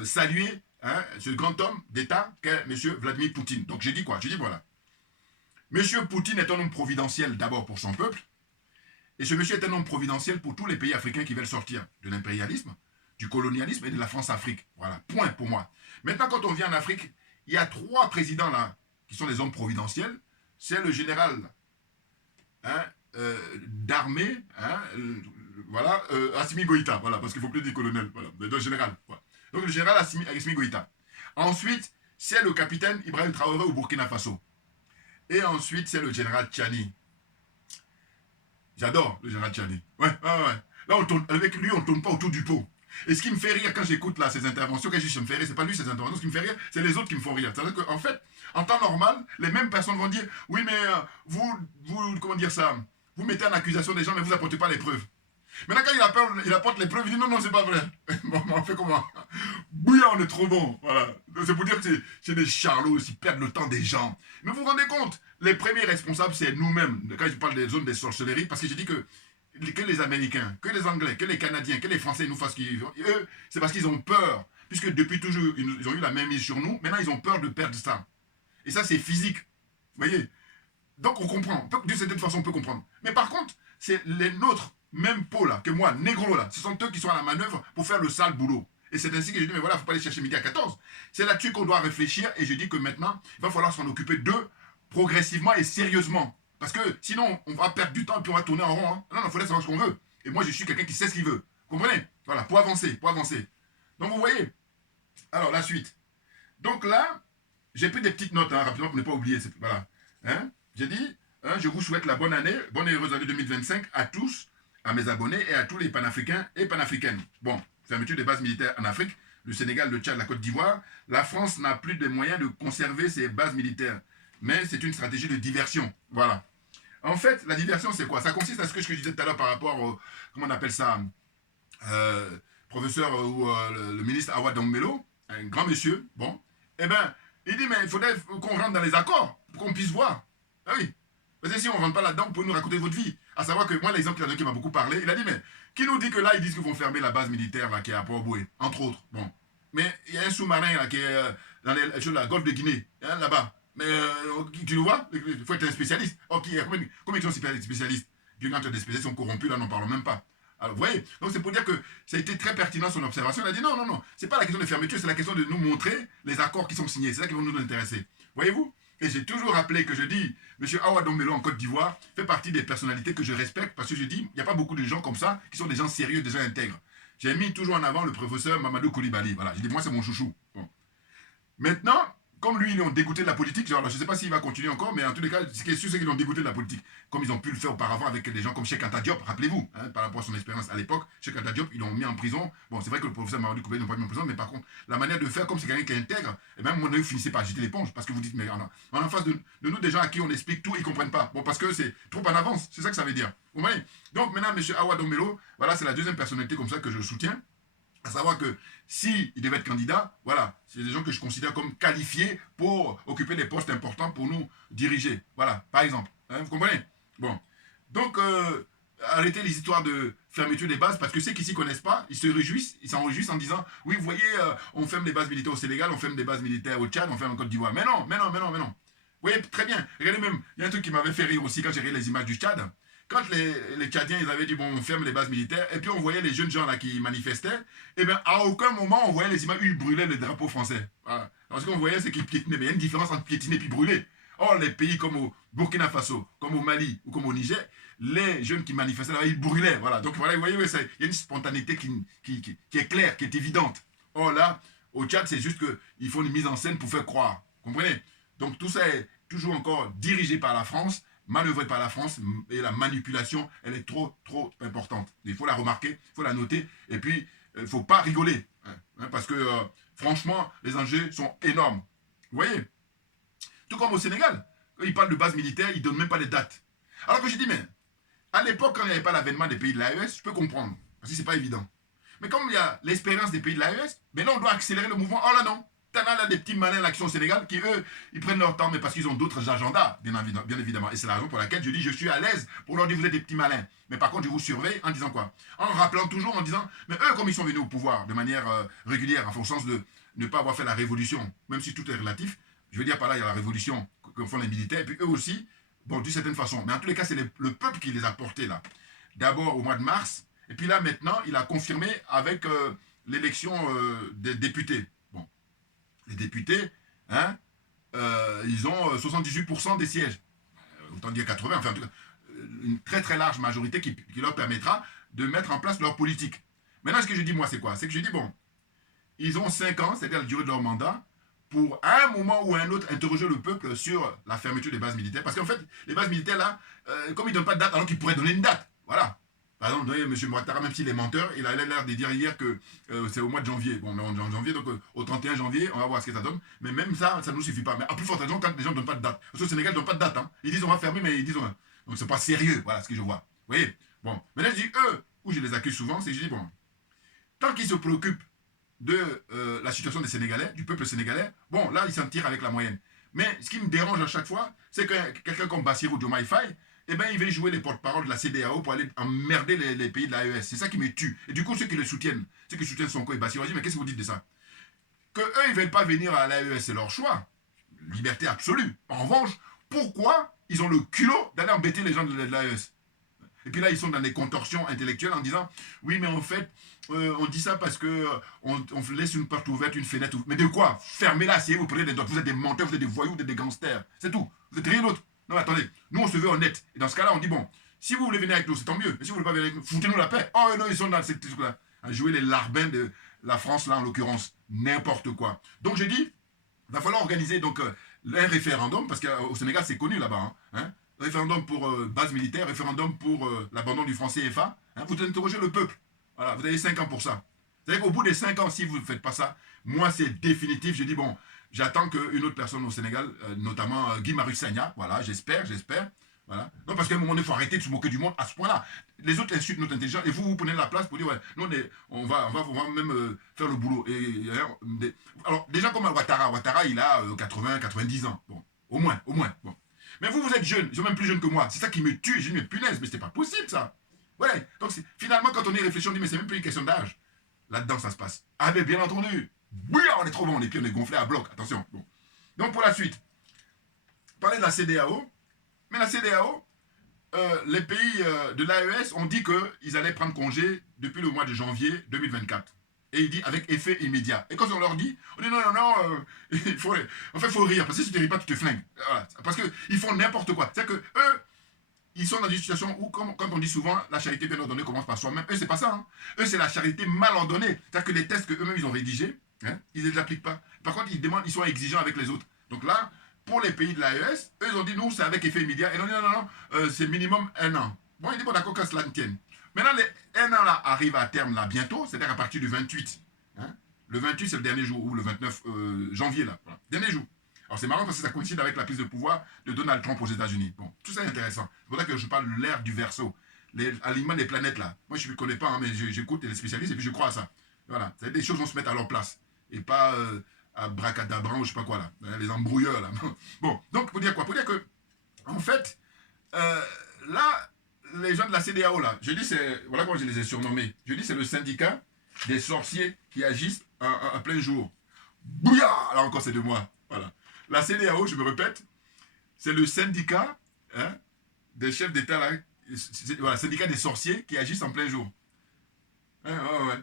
saluer ce grand homme d'État qu'est M. Vladimir Poutine. Donc j'ai dit quoi? J'ai dit voilà. M. Poutine est un homme providentiel d'abord pour son peuple, et ce monsieur est un homme providentiel pour tous les pays africains qui veulent sortir de l'impérialisme, du colonialisme et de la France-Afrique. Voilà, point pour moi. Maintenant, quand on vient en Afrique, il y a 3 présidents là qui sont des hommes providentiels. C'est le général d'armée, voilà, Assimi Goïta, voilà, parce qu'il ne faut plus dire colonel, voilà, le général. Voilà. Donc le général Assimi Goïta. Ensuite, c'est le capitaine Ibrahim Traoré au Burkina Faso. Et ensuite, c'est le général Tchani. J'adore le général Tchani. Ouais. Là, avec lui, on ne tourne pas autour du pot. Et ce qui me fait rire quand j'écoute là ces interventions, quand je dis me fait rire, c'est pas lui ces interventions, ce qui me fait rire, c'est les autres qui me font rire. C'est-à-dire qu'en fait, en temps normal, les mêmes personnes vont dire oui, mais vous, comment dire ça, vous mettez en accusation des gens, mais vous n'apportez pas les preuves. Maintenant, quand il apporte les preuves, il dit non, non, c'est pas vrai. Bon, on fait comment? Bouillant, on est trop bon. Voilà. C'est pour dire que c'est des charlots, ils perdent le temps des gens. Mais vous vous rendez compte, les premiers responsables, c'est nous-mêmes. Quand je parle des zones des sorcelleries, parce que j'ai dit que les Américains, que les Anglais, que les Canadiens, que les Français nous fassent ce qu'ils veulent, eux, c'est parce qu'ils ont peur. Puisque depuis toujours, ils ont eu la même mise sur nous. Maintenant, ils ont peur de perdre ça. Et ça, c'est physique. Vous voyez? Donc, on comprend. D'une certaine façon, on peut comprendre. Mais par contre, c'est les nôtres, même peau là, que moi, négro là, ce sont eux qui sont à la manœuvre pour faire le sale boulot. Et c'est ainsi que je dis, mais voilà, il ne faut pas aller chercher midi à 14. C'est là-dessus qu'on doit réfléchir. Et je dis que maintenant, il va falloir s'en occuper d'eux progressivement et sérieusement. Parce que sinon, on va perdre du temps et puis on va tourner en rond. Hein. Non, il faut laisser savoir ce qu'on veut. Et moi, je suis quelqu'un qui sait ce qu'il veut. Vous comprenez? Voilà, pour avancer, pour avancer. Donc, vous voyez. Alors, la suite. Donc là, j'ai pris des petites notes, hein, rapidement, pour ne pas oublier. Voilà. Hein? J'ai dit, je vous souhaite la bonne année, bonne et heureuse année 2025 à tous, à mes abonnés et à tous les panafricains et panafricaines. Bon, fermeture des bases militaires en Afrique, le Sénégal, le Tchad, la Côte d'Ivoire. La France n'a plus de moyens de conserver ses bases militaires. Mais c'est une stratégie de diversion. Voilà. En fait, la diversion, c'est quoi? Ça consiste à ce que je disais tout à l'heure par rapport au, comment on appelle ça, professeur ou le ministre Awa Dongmelo, un grand monsieur, bon, eh bien, il dit, mais il faudrait qu'on rentre dans les accords pour qu'on puisse voir. Ah oui. Parce que si on ne rentre pas là-dedans, vous pouvez nous raconter votre vie. À savoir que moi, l'exemple qui m'a beaucoup parlé, il a dit, mais qui nous dit que là, ils disent qu'ils vont fermer la base militaire là, qui est à Port-Boué, entre autres. Bon. Mais il y a un sous-marin là, qui est sur la golfe de Guinée, hein, là-bas. Mais tu le vois, il faut être un spécialiste. Okay, combien sont spécialistes? Puis quand tu as des spécialistes sont corrompus, là, n'en parlons même pas. Alors, vous voyez, donc c'est pour dire que ça a été très pertinent son observation. Il a dit non, non, non, c'est pas la question de fermeture, c'est la question de nous montrer les accords qui sont signés. C'est ça qui va nous intéresser. Voyez-vous? Et j'ai toujours rappelé que je dis, M. Awa Dongmelo en Côte d'Ivoire fait partie des personnalités que je respecte parce que je dis, il n'y a pas beaucoup de gens comme ça qui sont des gens sérieux, des gens intègres. J'ai mis toujours en avant le professeur Mamadou Koulibaly. Voilà, je dis, moi, c'est mon chouchou. Bon. Maintenant, comme lui, ils l'ont dégoûté de la politique, genre, je ne sais pas s'il va continuer encore, mais en tous les cas, ce qui est sûr, c'est qu'ils l'ont dégoûté de la politique. Comme ils ont pu le faire auparavant avec des gens comme Cheikh Anta Diop, rappelez-vous, hein, par rapport à son expérience à l'époque, Cheikh Anta Diop, ils l'ont mis en prison. Bon, c'est vrai que le professeur Mamadou Koulibaly n'ont pas mis en prison, mais par contre, la manière de faire, comme c'est quelqu'un qui est intègre, et même moi, vous finissez par jeter l'éponge, parce que vous dites, mais on a en face de nous des gens à qui on explique tout, ils ne comprennent pas. Bon, parce que c'est trop en avance, c'est ça que ça veut dire. Vous voyez? Donc maintenant, M. Awa Dongmelo, voilà, c'est la deuxième personnalité comme ça que je soutiens. À savoir que s'ils devaient être candidats, voilà, c'est des gens que je considère comme qualifiés pour occuper des postes importants pour nous diriger. Voilà, par exemple. Hein, vous comprenez? Bon. Donc, arrêtez les histoires de fermeture des bases, parce que ceux qui s'y connaissent pas, ils se réjouissent, ils s'en réjouissent en disant, oui, vous voyez, on ferme des bases militaires au Sénégal, on ferme des bases militaires au Tchad, on ferme en Côte d'Ivoire. Mais non, mais non, mais non, mais non. Vous voyez, très bien. Regardez même, il y a un truc qui m'avait fait rire aussi quand j'ai regardé les images du Tchad. Quand les Tchadiens, ils avaient dit, bon, on ferme les bases militaires, et puis on voyait les jeunes gens là qui manifestaient, et bien à aucun moment on voyait les images où ils brûlaient le drapeau français. Voilà. Alors, ce qu'on voyait, c'est qu'ils piétinaient, mais il y a une différence entre piétiner et puis brûler. Or, les pays comme au Burkina Faso, comme au Mali ou comme au Niger, les jeunes qui manifestaient là, ils brûlaient. Voilà. Donc voilà, vous voyez, il y a une spontanéité qui est claire, qui est évidente. Or là, au Tchad, c'est juste qu'il faut une mise en scène pour faire croire. Vous comprenez? Donc tout ça est toujours encore dirigé par la France, manœuvré par la France, et la manipulation, elle est trop, trop importante. Il faut la remarquer, il faut la noter, et puis il ne faut pas rigoler, hein, parce que franchement, les enjeux sont énormes. Vous voyez? Tout comme au Sénégal, quand ils parlent de base militaire, ils ne donnent même pas les dates. Alors que je dis, mais à l'époque, quand il n'y avait pas l'avènement des pays de l'AES, je peux comprendre, parce que ce n'est pas évident. Mais comme il y a l'expérience des pays de l'AES, maintenant on doit accélérer le mouvement. Oh là non, t'en as là des petits malins là qui sont au Sénégal qui eux, ils prennent leur temps, mais parce qu'ils ont d'autres agendas, bien évidemment. Et c'est la raison pour laquelle je dis je suis à l'aise pour leur dire vous êtes des petits malins. Mais par contre, je vous surveille en disant quoi? En rappelant toujours, en disant, mais eux, comme ils sont venus au pouvoir de manière régulière, en sens de ne pas avoir fait la révolution, même si tout est relatif, je veux dire par là, il y a la révolution que font les militaires, et puis eux aussi, bon, d'une certaine façon. Mais en tous les cas, c'est le peuple qui les a portés là. D'abord au mois de mars, et puis là maintenant, il a confirmé avec l'élection des députés. Bon, les députés, hein, ils ont 78% des sièges. Autant dire 80, enfin en tout cas, une très très large majorité qui leur permettra de mettre en place leur politique. Maintenant, ce que je dis moi, c'est quoi? C'est que je dis, bon, ils ont 5 ans, c'est-à-dire la durée de leur mandat, pour à un moment ou à un autre interroger le peuple sur la fermeture des bases militaires. Parce qu'en fait, les bases militaires là, comme ils ne donnent pas de date, alors qu'ils pourraient donner une date. Voilà. Par exemple, vous voyez, M. Ouattara, même s'il est menteur, il a l'air de dire hier que c'est au mois de janvier. Bon, mais en janvier, donc au 31 janvier, on va voir ce que ça donne. Mais même ça, ça ne nous suffit pas. Mais à plus forte raison, quand les gens ne donnent pas de date. Parce que au Sénégal, ils ne donnent pas de date. Hein. Ils disent on va fermer, mais ils disent on... Donc c'est pas sérieux. Voilà ce que je vois. Vous voyez? Bon. Maintenant, je dis eux, où je les accuse souvent, c'est que je dis bon, tant qu'ils se préoccupent de la situation des Sénégalais, du peuple sénégalais, bon, là, ils s'en tirent avec la moyenne. Mais ce qui me dérange à chaque fois, c'est que quelqu'un comme Bassirou Diomaye Faye, eh ben, il veut jouer les porte-parole de la CEDEAO pour aller emmerder les pays de l'AES. C'est ça qui me tue. Et du coup, ceux qui le soutiennent, ceux qui soutiennent Sonko et Bassirou, mais qu'est-ce que vous dites de ça? Que eux, ils ne veulent pas venir à l'AES, c'est leur choix. Liberté absolue. En revanche, pourquoi ils ont le culot d'aller embêter les gens de l'AES? Et puis là, ils sont dans des contorsions intellectuelles en disant oui, mais en fait, on dit ça parce que on laisse une porte ouverte, une fenêtre ouverte. Mais de quoi? Fermez-la, si vous prenez des doigts. Vous êtes des menteurs, vous êtes des voyous, vous êtes des gangsters. C'est tout. Vous êtes rien d'autre. Non, mais attendez. Nous, on se veut honnête. Et dans ce cas-là, on dit bon, si vous voulez venir avec nous, c'est tant mieux. Mais si vous voulez pas venir avec nous, foutez-nous la paix. Oh non, ils sont dans cette truc-là. À jouer les larbins de la France, là, en l'occurrence. N'importe quoi. Donc, j'ai dit, il va falloir organiser donc un référendum, parce qu'au Sénégal, c'est connu là-bas. Hein, référendum pour base militaire, référendum pour l'abandon du franc CFA. Hein, vous interrogez le peuple. Voilà, vous avez 5 ans pour ça. C'est-à-dire qu'au bout des 5 ans, si vous ne faites pas ça, moi, c'est définitif. Je dis, bon, j'attends qu'une autre personne au Sénégal, notamment Guy Marius Sagna, voilà, j'espère. Voilà. Non, parce qu'à un moment donné, il faut arrêter de se moquer du monde à ce point-là. Les autres insultent notre intelligence et vous prenez la place pour dire, ouais, nous, on va même faire le boulot. Alors, déjà comme Ouattara, il a 80, 90 ans. Bon, au moins. Bon. Mais vous êtes jeunes, ils sont même plus jeunes que moi. C'est ça qui me tue. J'ai dit, mais punaise, mais c'est pas possible ça. Ouais, donc finalement, quand on y réfléchit, on dit, mais c'est même plus une question d'âge. Là-dedans, ça se passe. Ah, mais bien entendu. Oui, on est trop bon, on est gonflé à bloc. Attention. Bon. Donc, pour la suite, parler de la CEDEAO. Mais la CEDEAO, les pays de l'AES ont dit qu'ils allaient prendre congé depuis le mois de janvier 2024. Et il dit avec effet immédiat. Et quand on leur dit, on dit non, il faut rire. Parce que si tu ne ris pas, tu te flingues. Voilà. Parce qu'ils font n'importe quoi. C'est-à-dire qu'eux, ils sont dans une situation où, quand on dit souvent, la charité bien ordonnée commence par soi-même. Eux, c'est pas ça. Hein. Eux, c'est la charité mal ordonnée. C'est-à-dire que les tests qu'eux-mêmes, ils ont rédigés, hein, ils ne les appliquent pas. Par contre, ils sont exigeants avec les autres. Donc là, pour les pays de l'AES, eux, ils ont dit, nous, c'est avec effet immédiat. Et ils ont dit, non, c'est minimum 1 an. Bon, il dit, bon, d'accord, que cela ne tienne. Maintenant, les 1 an là arrive à terme là bientôt, c'est-à-dire à partir du 28. Hein. Le 28, c'est le dernier jour, ou le 29 janvier, là. Voilà. Dernier jour. Alors, c'est marrant parce que ça coïncide avec la prise de pouvoir de Donald Trump aux États-Unis. Bon, tout ça est intéressant. C'est pour ça que je parle de l'ère du Verseau. L'alignement des planètes, là. Moi, je ne connais pas, hein, mais j'écoute les spécialistes et puis je crois à ça. Voilà, des choses vont se mettre à leur place. Et pas à bracadabran ou je sais pas quoi là. Les embrouilleurs là. Bon, donc pour dire quoi? Pour dire que, en fait, là, les gens de la CEDEAO là, je dis c'est, voilà comment je les ai surnommés. Je dis c'est le syndicat des sorciers qui agissent à plein jour. Bouya! Là encore c'est de moi. Voilà. La CEDEAO, je me répète, c'est le syndicat des chefs d'État là, voilà, syndicat des sorciers qui agissent en plein jour. Ouais.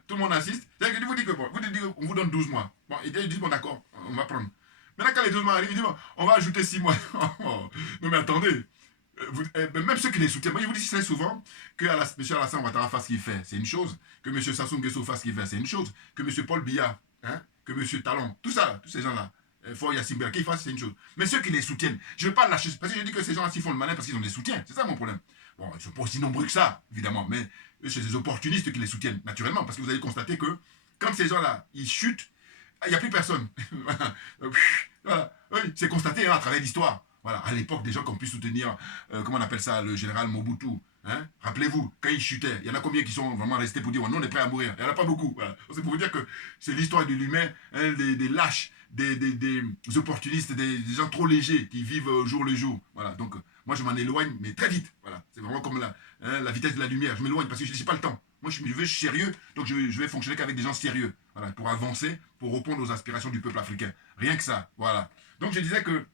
Tout le monde assiste. C'est-à-dire que vous dites que bon, vous dites qu'on vous donne 12 mois. Bon, ils disent bon d'accord, on va prendre. Maintenant quand les 12 mois arrivent, ils disent bon, on va ajouter 6 mois. Non mais attendez. Même ceux qui les soutiennent, moi je vous dis très souvent que M. Alassane Ouattara fasse ce qu'il fait, c'est une chose. Que M. Sassou Nguesso fasse ce qu'il fait, c'est une chose. Que M. Paul Biya, que M. Talon, tout ça, tous ces gens-là, Fort Yassine Berké, fassent, c'est une chose. Mais ceux qui les soutiennent, je ne veux pas lâcher, parce que je dis que ces gens-là, s'ils font le malin parce qu'ils ont des soutiens, c'est ça mon problème. Bon, ils ne sont pas aussi nombreux que ça, évidemment, mais c'est des opportunistes qui les soutiennent, naturellement, parce que vous allez constater que quand ces gens-là, ils chutent, il n'y a plus personne. Voilà. Oui, c'est constaté à travers l'histoire. Voilà, à l'époque, des gens qui ont pu soutenir, comment on appelle ça, le général Mobutu. Rappelez-vous, quand il chutait, il y en a combien qui sont vraiment restés pour dire oh, non, on est prêt à mourir. Il n'y en a pas beaucoup. Voilà. C'est pour vous dire que c'est l'histoire de l'humain, des lâches, des opportunistes, des gens trop légers qui vivent jour le jour. Voilà, donc moi je m'en éloigne, mais très vite. Voilà, c'est vraiment comme la vitesse de la lumière. Je m'éloigne parce que je n'ai pas le temps. Moi je veux sérieux, donc je vais fonctionner qu'avec des gens sérieux. Voilà, pour avancer, pour répondre aux aspirations du peuple africain. Rien que ça. Voilà. Donc je disais que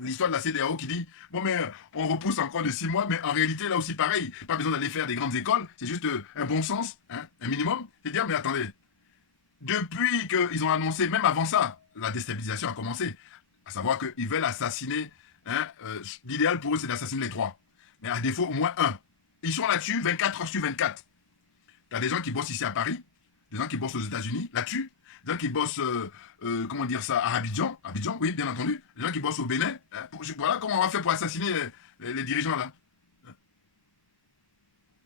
l'histoire de la CEDEAO qui dit bon mais on repousse encore de 6 mois, mais en réalité là aussi pareil, pas besoin d'aller faire des grandes écoles, c'est juste un bon sens, un minimum, c'est dire mais attendez, depuis qu'ils ont annoncé, même avant ça, la déstabilisation a commencé, à savoir qu'ils veulent assassiner, l'idéal pour eux c'est d'assassiner les 3, mais à défaut au moins un. Ils sont là-dessus 24 heures sur 24. T'as des gens qui bossent ici à Paris, des gens qui bossent aux États-Unis là-dessus, des gens qui bossent, comment dire ça, à Abidjan, oui, bien entendu, des gens qui bossent au Bénin. Voilà comment on va faire pour assassiner les dirigeants là.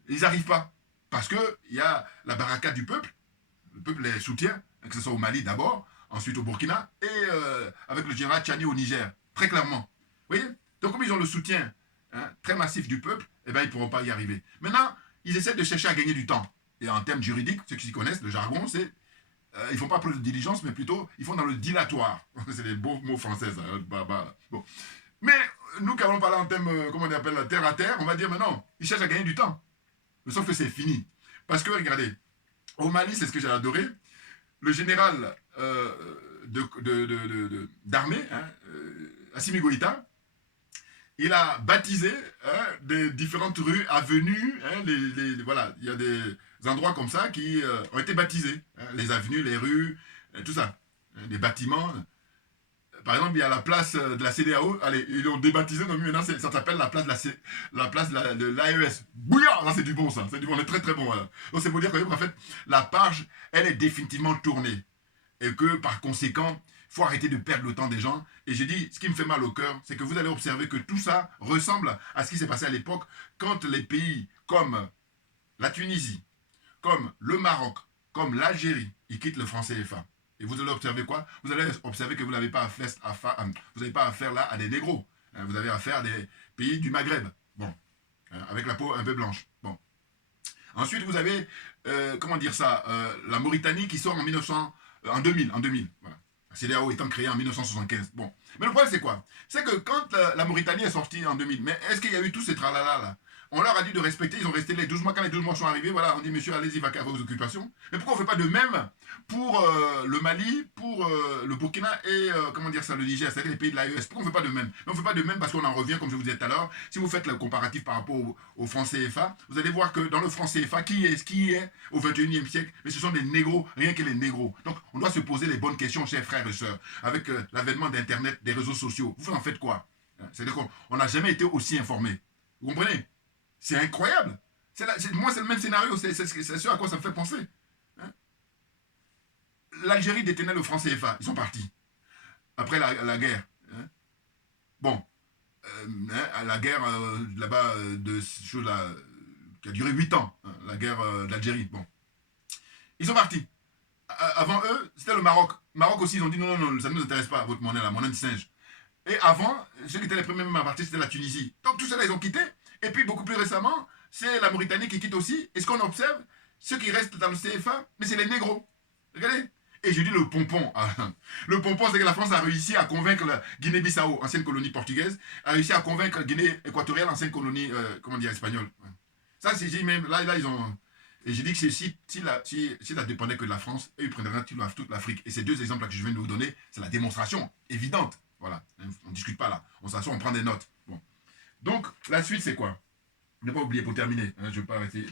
Ils n'arrivent pas. Parce qu'il y a la barricade du peuple, le peuple les soutient, que ce soit au Mali d'abord, ensuite au Burkina, et avec le général Tchani au Niger, très clairement. Vous voyez? Donc comme ils ont le soutien très massif du peuple, eh ben, ils ne pourront pas y arriver. Maintenant, ils essaient de chercher à gagner du temps. Et en termes juridiques, ceux qui s'y connaissent, le jargon, c'est ils ne font pas plus de diligence, mais plutôt, ils font dans le dilatoire. C'est des beaux mots français, ça. Bon. Mais nous qui avons parlé en termes, comment on appelle, terre à terre, on va dire, mais non, ils cherchent à gagner du temps. Mais sauf que c'est fini. Parce que, regardez, au Mali, c'est ce que j'ai adoré, le général d'armée, Assimi Goïta, il a baptisé des différentes rues, avenues, voilà, il y a des endroits comme ça qui ont été baptisés, les avenues, les rues, tout ça, des bâtiments. Par exemple, il y a la place de la CEDEAO, allez, ils l'ont débaptisé, donc maintenant ça s'appelle la place de l'AES. Bouillard, là c'est du bon ça, c'est du bon, on est très très bon. Voilà. Donc c'est pour dire qu'en fait, la page, elle est définitivement tournée. Et que par conséquent, il faut arrêter de perdre le temps des gens. Et j'ai dit, ce qui me fait mal au cœur, c'est que vous allez observer que tout ça ressemble à ce qui s'est passé à l'époque quand les pays comme la Tunisie, comme le Maroc, comme l'Algérie, ils quittent le franc CFA. Et vous allez observer quoi? Vous allez observer que vous n'avez pas affaire là à des négros. Vous avez affaire à des pays du Maghreb. Bon, avec la peau un peu blanche. Bon. Ensuite, vous avez, comment dire ça, la Mauritanie qui sort en 2000. Voilà. La CEDEAO étant créée en 1975. Bon. Mais le problème, c'est quoi? C'est que quand la Mauritanie est sortie en 2000, mais est-ce qu'il y a eu tous ces tralala là? On leur a dit de respecter, ils ont resté les 12 mois. Quand les 12 mois sont arrivés, voilà, on dit monsieur, allez-y, vaquez à vos occupations. Mais pourquoi on ne fait pas de même pour le Mali, pour le Burkina et, comment dire ça, le Niger, c'est-à-dire les pays de l'AES? Pourquoi on ne fait pas de même? Mais on ne fait pas de même parce qu'on en revient, comme je vous disais tout à l'heure. Si vous faites le comparatif par rapport au franc CFA, vous allez voir que dans le franc CFA, qui est au 21e siècle? Mais ce sont des négros, rien que les négros. Donc, on doit se poser les bonnes questions, chers frères et sœurs, avec l'avènement d'Internet, des réseaux sociaux. Vous en faites quoi? C'est-à-dire qu'on n'a jamais été aussi informé. Vous comprenez? C'est incroyable. Moi, c'est le même scénario. C'est ce à quoi ça me fait penser. L'Algérie détenait le franc CFA. Ils sont partis. Après la guerre. Bon. La guerre là-bas, qui a duré 8 ans. La guerre d'Algérie. Bon. Ils sont partis. Avant eux, c'était le Maroc. Maroc aussi, ils ont dit non, ça ne nous intéresse pas, votre monnaie, la monnaie de singe. Et avant, ceux qui étaient les premiers même à partir, c'était la Tunisie. Donc tout cela, ils ont quitté. Et puis, beaucoup plus récemment, c'est la Mauritanie qui quitte aussi. Et ce qu'on observe, ceux qui restent dans le CFA, mais c'est les négros. Regardez. Et je dis le pompon. Le pompon, c'est que la France a réussi à convaincre la Guinée-Bissau, ancienne colonie portugaise, a réussi à convaincre la Guinée équatoriale, ancienne colonie, comment dire, espagnole. Ça, c'est même, là, ils ont... Et j'ai dit que si ça dépendait que de la France, eux, ils prendraient toute l'Afrique. Et ces deux exemples que je viens de vous donner, c'est la démonstration évidente. Voilà, on ne discute pas là. On s'assoit, on prend des notes. Bon. Donc, la suite, c'est quoi? Ne pas oublier pour terminer, je ne vais pas arrêter.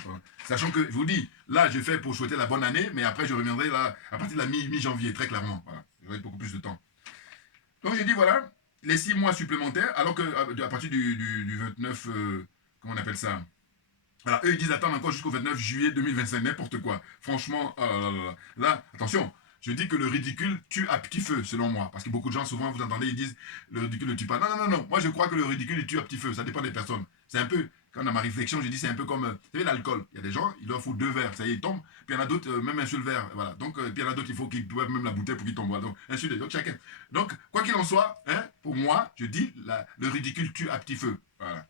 Sachant que, je vous dis, là, je fais pour souhaiter la bonne année, mais après, je reviendrai là, à partir de la mi-janvier, très clairement. Voilà, j'aurai beaucoup plus de temps. Donc, j'ai dit, voilà, les 6 mois supplémentaires, alors que à partir du 29, comment on appelle ça? Alors, eux, ils disent attendre encore jusqu'au 29 juillet 2025, n'importe quoi. Franchement, oh là, attention, je dis que le ridicule tue à petit feu, selon moi. Parce que beaucoup de gens, souvent, vous entendez, ils disent le ridicule ne tue pas. Non. Moi, je crois que le ridicule, il tue à petit feu. Ça dépend des personnes. C'est un peu, quand dans ma réflexion, je dis, c'est un peu comme, vous savez, l'alcool. Il y a des gens, il leur faut 2 verres. Ça y est, ils tombent. Puis il y en a d'autres, même un seul verre. Voilà. Donc, puis il y en a d'autres, il faut qu'ils boivent même la bouteille pour qu'ils tombent. Voilà. Donc, ainsi de suite. Donc, chacun. Donc, quoi qu'il en soit, hein, pour moi, je dis, le ridicule tue à petit feu. Voilà.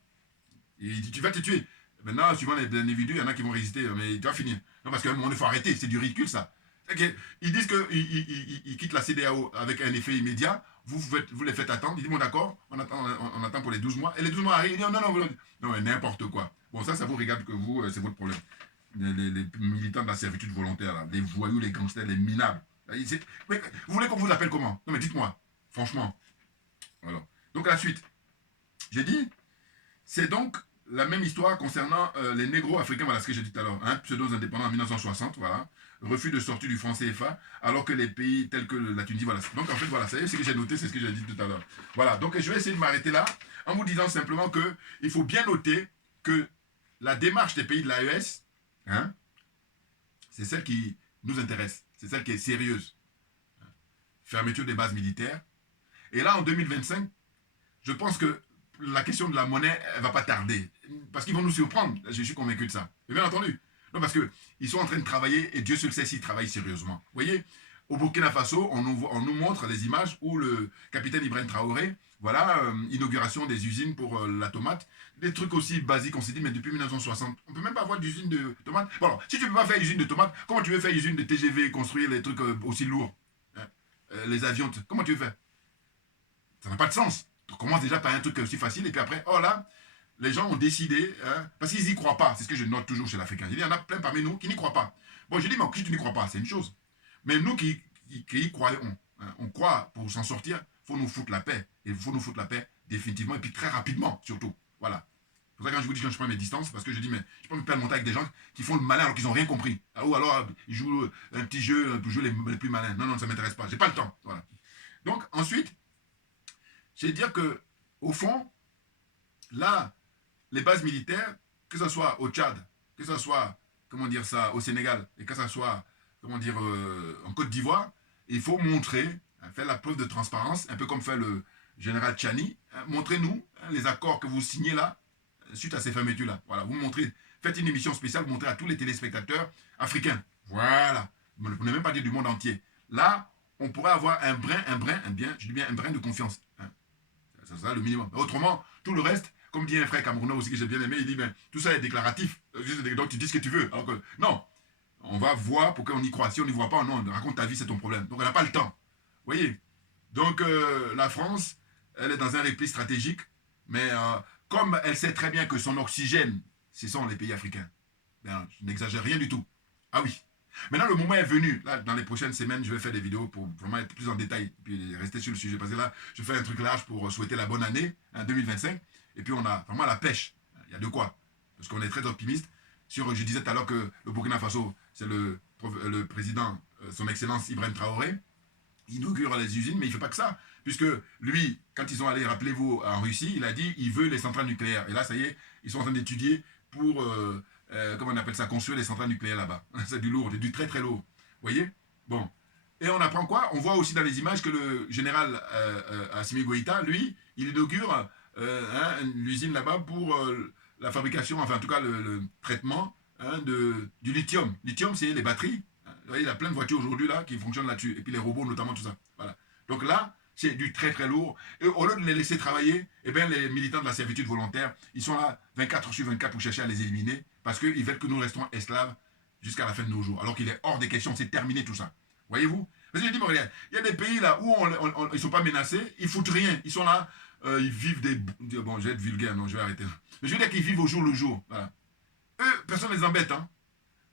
Et tu vas te tuer. Maintenant, suivant les individus, il y en a qui vont résister, mais tu vas finir. Non, parce qu'à un moment, il faut arrêter, c'est du ridicule, ça. Okay. Ils disent qu'ils quittent la CEDEAO avec un effet immédiat, vous les faites attendre, ils disent, bon d'accord, on attend pour les 12 mois, et les 12 mois arrivent, ils disent, non, mais n'importe quoi. Bon, ça vous regarde que vous, c'est votre problème. Les militants de la servitude volontaire, là, les voyous, les gangsters, les minables. Vous voulez qu'on vous appelle comment? Non, mais dites-moi, franchement. Voilà. Donc, la suite. J'ai dit, c'est donc la même histoire concernant les négros africains, voilà ce que j'ai dit tout à l'heure, hein, pseudo-indépendants en 1960, voilà, refus de sortie du franc CFA, alors que les pays tels que la Tunisie, voilà. Donc en fait, voilà, c'est ce que j'ai noté, c'est ce que j'ai dit tout à l'heure. Voilà, donc je vais essayer de m'arrêter là, en vous disant simplement que il faut bien noter que la démarche des pays de l'AES, hein, c'est celle qui nous intéresse, c'est celle qui est sérieuse. Fermeture des bases militaires. Et là, en 2025, je pense que la question de la monnaie, elle va pas tarder. Parce qu'ils vont nous surprendre. Je suis convaincu de ça. Mais bien entendu. Non, parce qu'ils sont en train de travailler, et Dieu seul sait s'ils travaillent sérieusement. Vous voyez, au Burkina Faso, on nous montre les images où le capitaine Ibrahim Traoré, voilà, inauguration des usines pour la tomate. Des trucs aussi basiques, on s'est dit, mais depuis 1960, on ne peut même pas avoir d'usine de tomates. Bon, alors, si tu ne peux pas faire usine de tomates, comment tu veux faire usine de TGV, construire les trucs aussi lourds, hein, les avions, comment tu veux faire? Ça n'a pas de sens. On commence déjà par un truc aussi facile, et puis après, oh là, les gens ont décidé, hein, parce qu'ils n'y croient pas. C'est ce que je note toujours chez l'Africain. Il y en a plein parmi nous qui n'y croient pas. Bon, je dis, mais si tu n'y crois pas, c'est une chose. Mais nous qui y croyons, hein, on croit pour s'en sortir, il faut nous foutre la paix. Et il faut nous foutre la paix définitivement, et puis très rapidement, surtout. Voilà. C'est pour ça que quand je vous dis que je prends mes distances, parce que je dis, mais je peux me perdre mon temps avec des gens qui font le malin alors qu'ils n'ont rien compris. Ou alors, ils jouent un petit jeu, les plus malins. Non, ça ne m'intéresse pas. J'ai pas le temps. Voilà. Donc, ensuite, je vais dire que, au fond, là, les bases militaires, que ce soit au Tchad, que ce soit, comment dire ça, au Sénégal, et que ce soit, comment dire, en Côte d'Ivoire, il faut montrer, hein, faire la preuve de transparence, un peu comme fait le général Tchani. Hein, montrez-nous hein, les accords que vous signez là, suite à ces fermetures-là. Voilà, vous montrez, faites une émission spéciale, vous montrez à tous les téléspectateurs africains. Voilà, vous ne même pas dire du monde entier. Là, on pourrait avoir un brin, je dis bien un brin de confiance. Hein. Ça sera le minimum. Autrement, tout le reste, comme dit un frère camerounais aussi que j'ai bien aimé, il dit, ben, tout ça est déclaratif. Donc tu dis ce que tu veux. Alors que, non, on va voir pour qu'on y croit. Si on n'y voit pas, non, raconte ta vie, c'est ton problème. Donc on n'a pas le temps. Vous voyez? Donc la France, elle est dans un repli stratégique, mais comme elle sait très bien que son oxygène, ce sont les pays africains, ben, je n'exagère rien du tout. Ah oui. Maintenant, le moment est venu. Là, dans les prochaines semaines, je vais faire des vidéos pour vraiment être plus en détail, puis rester sur le sujet. Parce que là, je fais un truc large pour souhaiter la bonne année, hein, 2025. Et puis, on a vraiment la pêche. Il y a de quoi. Parce qu'on est très optimiste. Je disais tout à l'heure que le Burkina Faso, c'est le président, son excellence Ibrahim Traoré, il inaugure les usines, mais il ne fait pas que ça. Puisque lui, quand ils sont allés, rappelez-vous, en Russie, il a dit il veut les centrales nucléaires. Et là, ça y est, ils sont en train d'étudier pour, comment on appelle ça, construire les centrales nucléaires là-bas. C'est du lourd, c'est du très très lourd. Vous voyez? Bon. Et on apprend quoi? On voit aussi dans les images que le général Assimi Goïta, lui, il inaugure l'usine là-bas pour la fabrication, enfin en tout cas le traitement hein, du lithium. Lithium, c'est les batteries. Vous voyez, il y a plein de voitures aujourd'hui là qui fonctionnent là-dessus. Et puis les robots notamment, tout ça. Voilà. Donc là, c'est du très très lourd. Et au lieu de les laisser travailler, eh bien, les militants de la servitude volontaire, ils sont là 24 sur 24 pour chercher à les éliminer parce qu'ils veulent que nous restons esclaves jusqu'à la fin de nos jours. Alors qu'il est hors des questions, c'est terminé tout ça. Voyez-vous? Parce que je dis, bon, regarde, il y a des pays là où ils ne sont pas menacés, ils foutent rien. Ils sont là, ils vivent bon, je vais être vulgaire, non, je vais arrêter. Mais je veux dire qu'ils vivent au jour le jour. Voilà. Eux, personne ne les embête. Hein.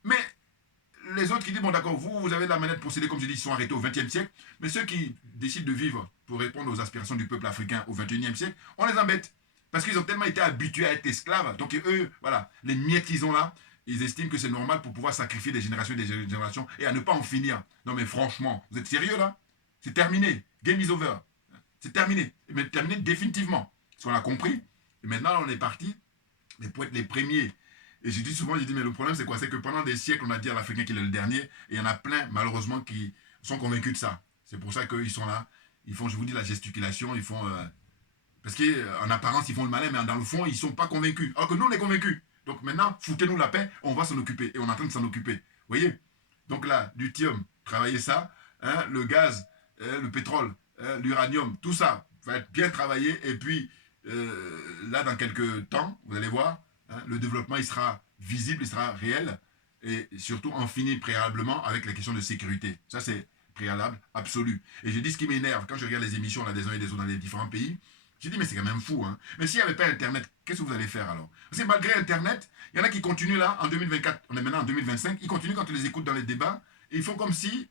Mais les autres qui disent, bon d'accord, vous avez la manette de procéder, comme je dis, ils sont arrêtés au XXe siècle, mais ceux qui décident de vivre pour répondre aux aspirations du peuple africain au XXIe siècle, on les embête. Parce qu'ils ont tellement été habitués à être esclaves, donc eux, voilà, les miettes qu'ils ont là, ils estiment que c'est normal pour pouvoir sacrifier des générations et des générations et à ne pas en finir. Non mais franchement, vous êtes sérieux là? C'est terminé. Game is over. C'est terminé. Mais terminé définitivement. Parce qu'on a compris. Et maintenant, on est parti pour être les premiers. Et j'ai dit souvent, mais le problème c'est quoi? C'est que pendant des siècles, on a dit à l'Africain qu'il est le dernier, et il y en a plein, malheureusement, qui sont convaincus de ça. C'est pour ça qu'ils sont là. Ils font, je vous dis, la gesticulation, ils font... parce qu'en apparence, ils font le malin, mais dans le fond, ils ne sont pas convaincus. Alors que nous, on est convaincus. Donc maintenant, foutez-nous la paix, on va s'en occuper. Et on est en train de s'en occuper. Vous voyez? Donc là, lithium, travaillez ça. Hein, le gaz, le pétrole, l'uranium, tout ça va être bien travaillé. Et puis, là, dans quelques temps, vous allez voir, hein, le développement, il sera visible, il sera réel. Et surtout, en finit préalablement avec la question de sécurité. Ça, c'est préalable, absolu. Et je dis ce qui m'énerve, quand je regarde les émissions là, des uns et des autres dans les différents pays, je dis, mais c'est quand même fou. Hein. Mais s'il n'y avait pas Internet, qu'est-ce que vous allez faire alors? Parce que malgré Internet, il y en a qui continuent là, en 2024, on est maintenant en 2025, ils continuent quand on les écoute dans les débats, et ils font comme si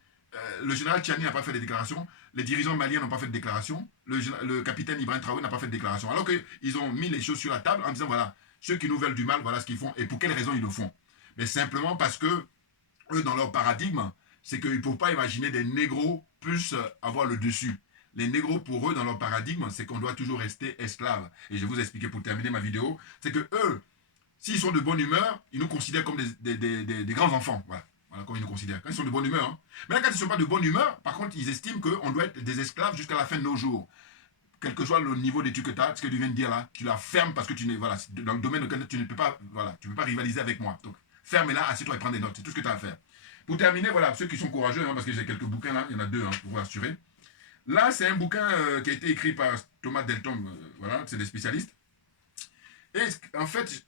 le général Tchiani n'a pas fait de déclaration, les dirigeants maliens n'ont pas fait de déclaration, le capitaine Ibrahim Traoré n'a pas fait de déclaration. Alors qu'ils ont mis les choses sur la table en disant, voilà, ceux qui nous veulent du mal, voilà ce qu'ils font, et pour quelles raisons ils le font. Mais simplement parce que, eux, dans leur paradigme, c'est qu'ils ne peuvent pas imaginer des négros plus avoir le dessus. Les négros, pour eux, dans leur paradigme, c'est qu'on doit toujours rester esclave. Et je vais vous expliquer pour terminer ma vidéo, c'est que eux, s'ils sont de bonne humeur, ils nous considèrent comme des grands enfants. Voilà. Voilà comment ils nous considèrent. Quand ils sont de bonne humeur. Hein. Mais là, quand ils ne sont pas de bonne humeur, par contre, ils estiment qu'on doit être des esclaves jusqu'à la fin de nos jours. Quel que soit le niveau d'études que tu as, ce que tu viens de dire là, tu la fermes parce que tu n'es, voilà, dans le domaine auquel tu ne peux pas, voilà, tu ne peux pas rivaliser avec moi. Donc, ferme-la, assieds-toi et prends des notes. C'est tout ce que tu as à faire. Pour terminer, voilà, ceux qui sont courageux, hein, parce que j'ai quelques bouquins là, il y en a deux, hein, pour vous assurer. Là, c'est un bouquin qui a été écrit par Thomas Deltom, voilà, c'est des spécialistes. Et en fait,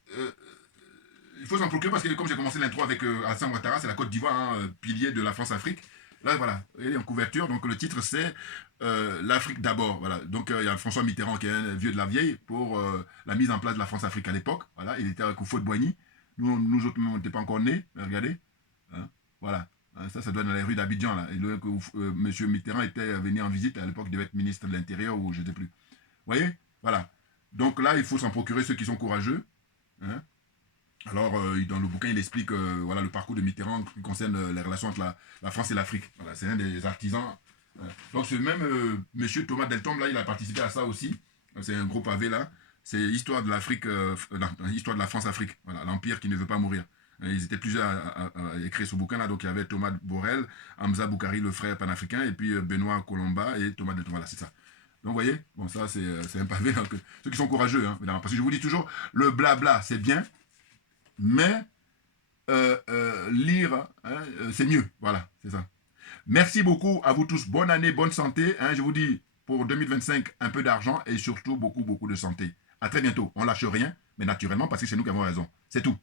il faut s'en procurer parce que comme j'ai commencé l'intro avec Alassane Ouattara, c'est la Côte d'Ivoire, hein, pilier de la France-Afrique. Là, voilà, il est en couverture, donc le titre c'est l'Afrique d'abord. Voilà. Donc il y a François Mitterrand qui est un vieux de la vieille pour la mise en place de la France-Afrique à l'époque. Voilà, il était avec Houphouët-Boigny. Nous autres, on n'était pas encore nés, regardez. Hein, voilà. Ça doit être dans les rues d'Abidjan. Là. M. Mitterrand était venu en visite, à l'époque, il devait être ministre de l'Intérieur ou je ne sais plus. Vous voyez? Voilà. Donc là, il faut s'en procurer ceux qui sont courageux. Hein. Alors, dans le bouquin, il explique voilà, le parcours de Mitterrand qui concerne les relations entre la France et l'Afrique. Voilà, c'est un des artisans. Donc, ce même monsieur Thomas Deltombe, là, il a participé à ça aussi. C'est un gros pavé, là. C'est Histoire de l'Afrique, Histoire de la France-Afrique. Voilà, l'Empire qui ne veut pas mourir. Ils étaient plusieurs à écrire ce bouquin-là. Donc, il y avait Thomas Borel, Hamza Boukari, le frère panafricain, et puis Benoît Colomba et Thomas Deltombe. Voilà, c'est ça. Donc, vous voyez, bon, ça, c'est un pavé. Donc, ceux qui sont courageux, hein, parce que je vous dis toujours, le blabla, c'est bien, mais lire, hein, c'est mieux. Voilà, c'est ça. Merci beaucoup à vous tous. Bonne année, bonne santé. Hein, je vous dis, pour 2025, un peu d'argent et surtout beaucoup, beaucoup de santé. À très bientôt. On lâche rien, mais naturellement, parce que c'est nous qui avons raison. C'est tout.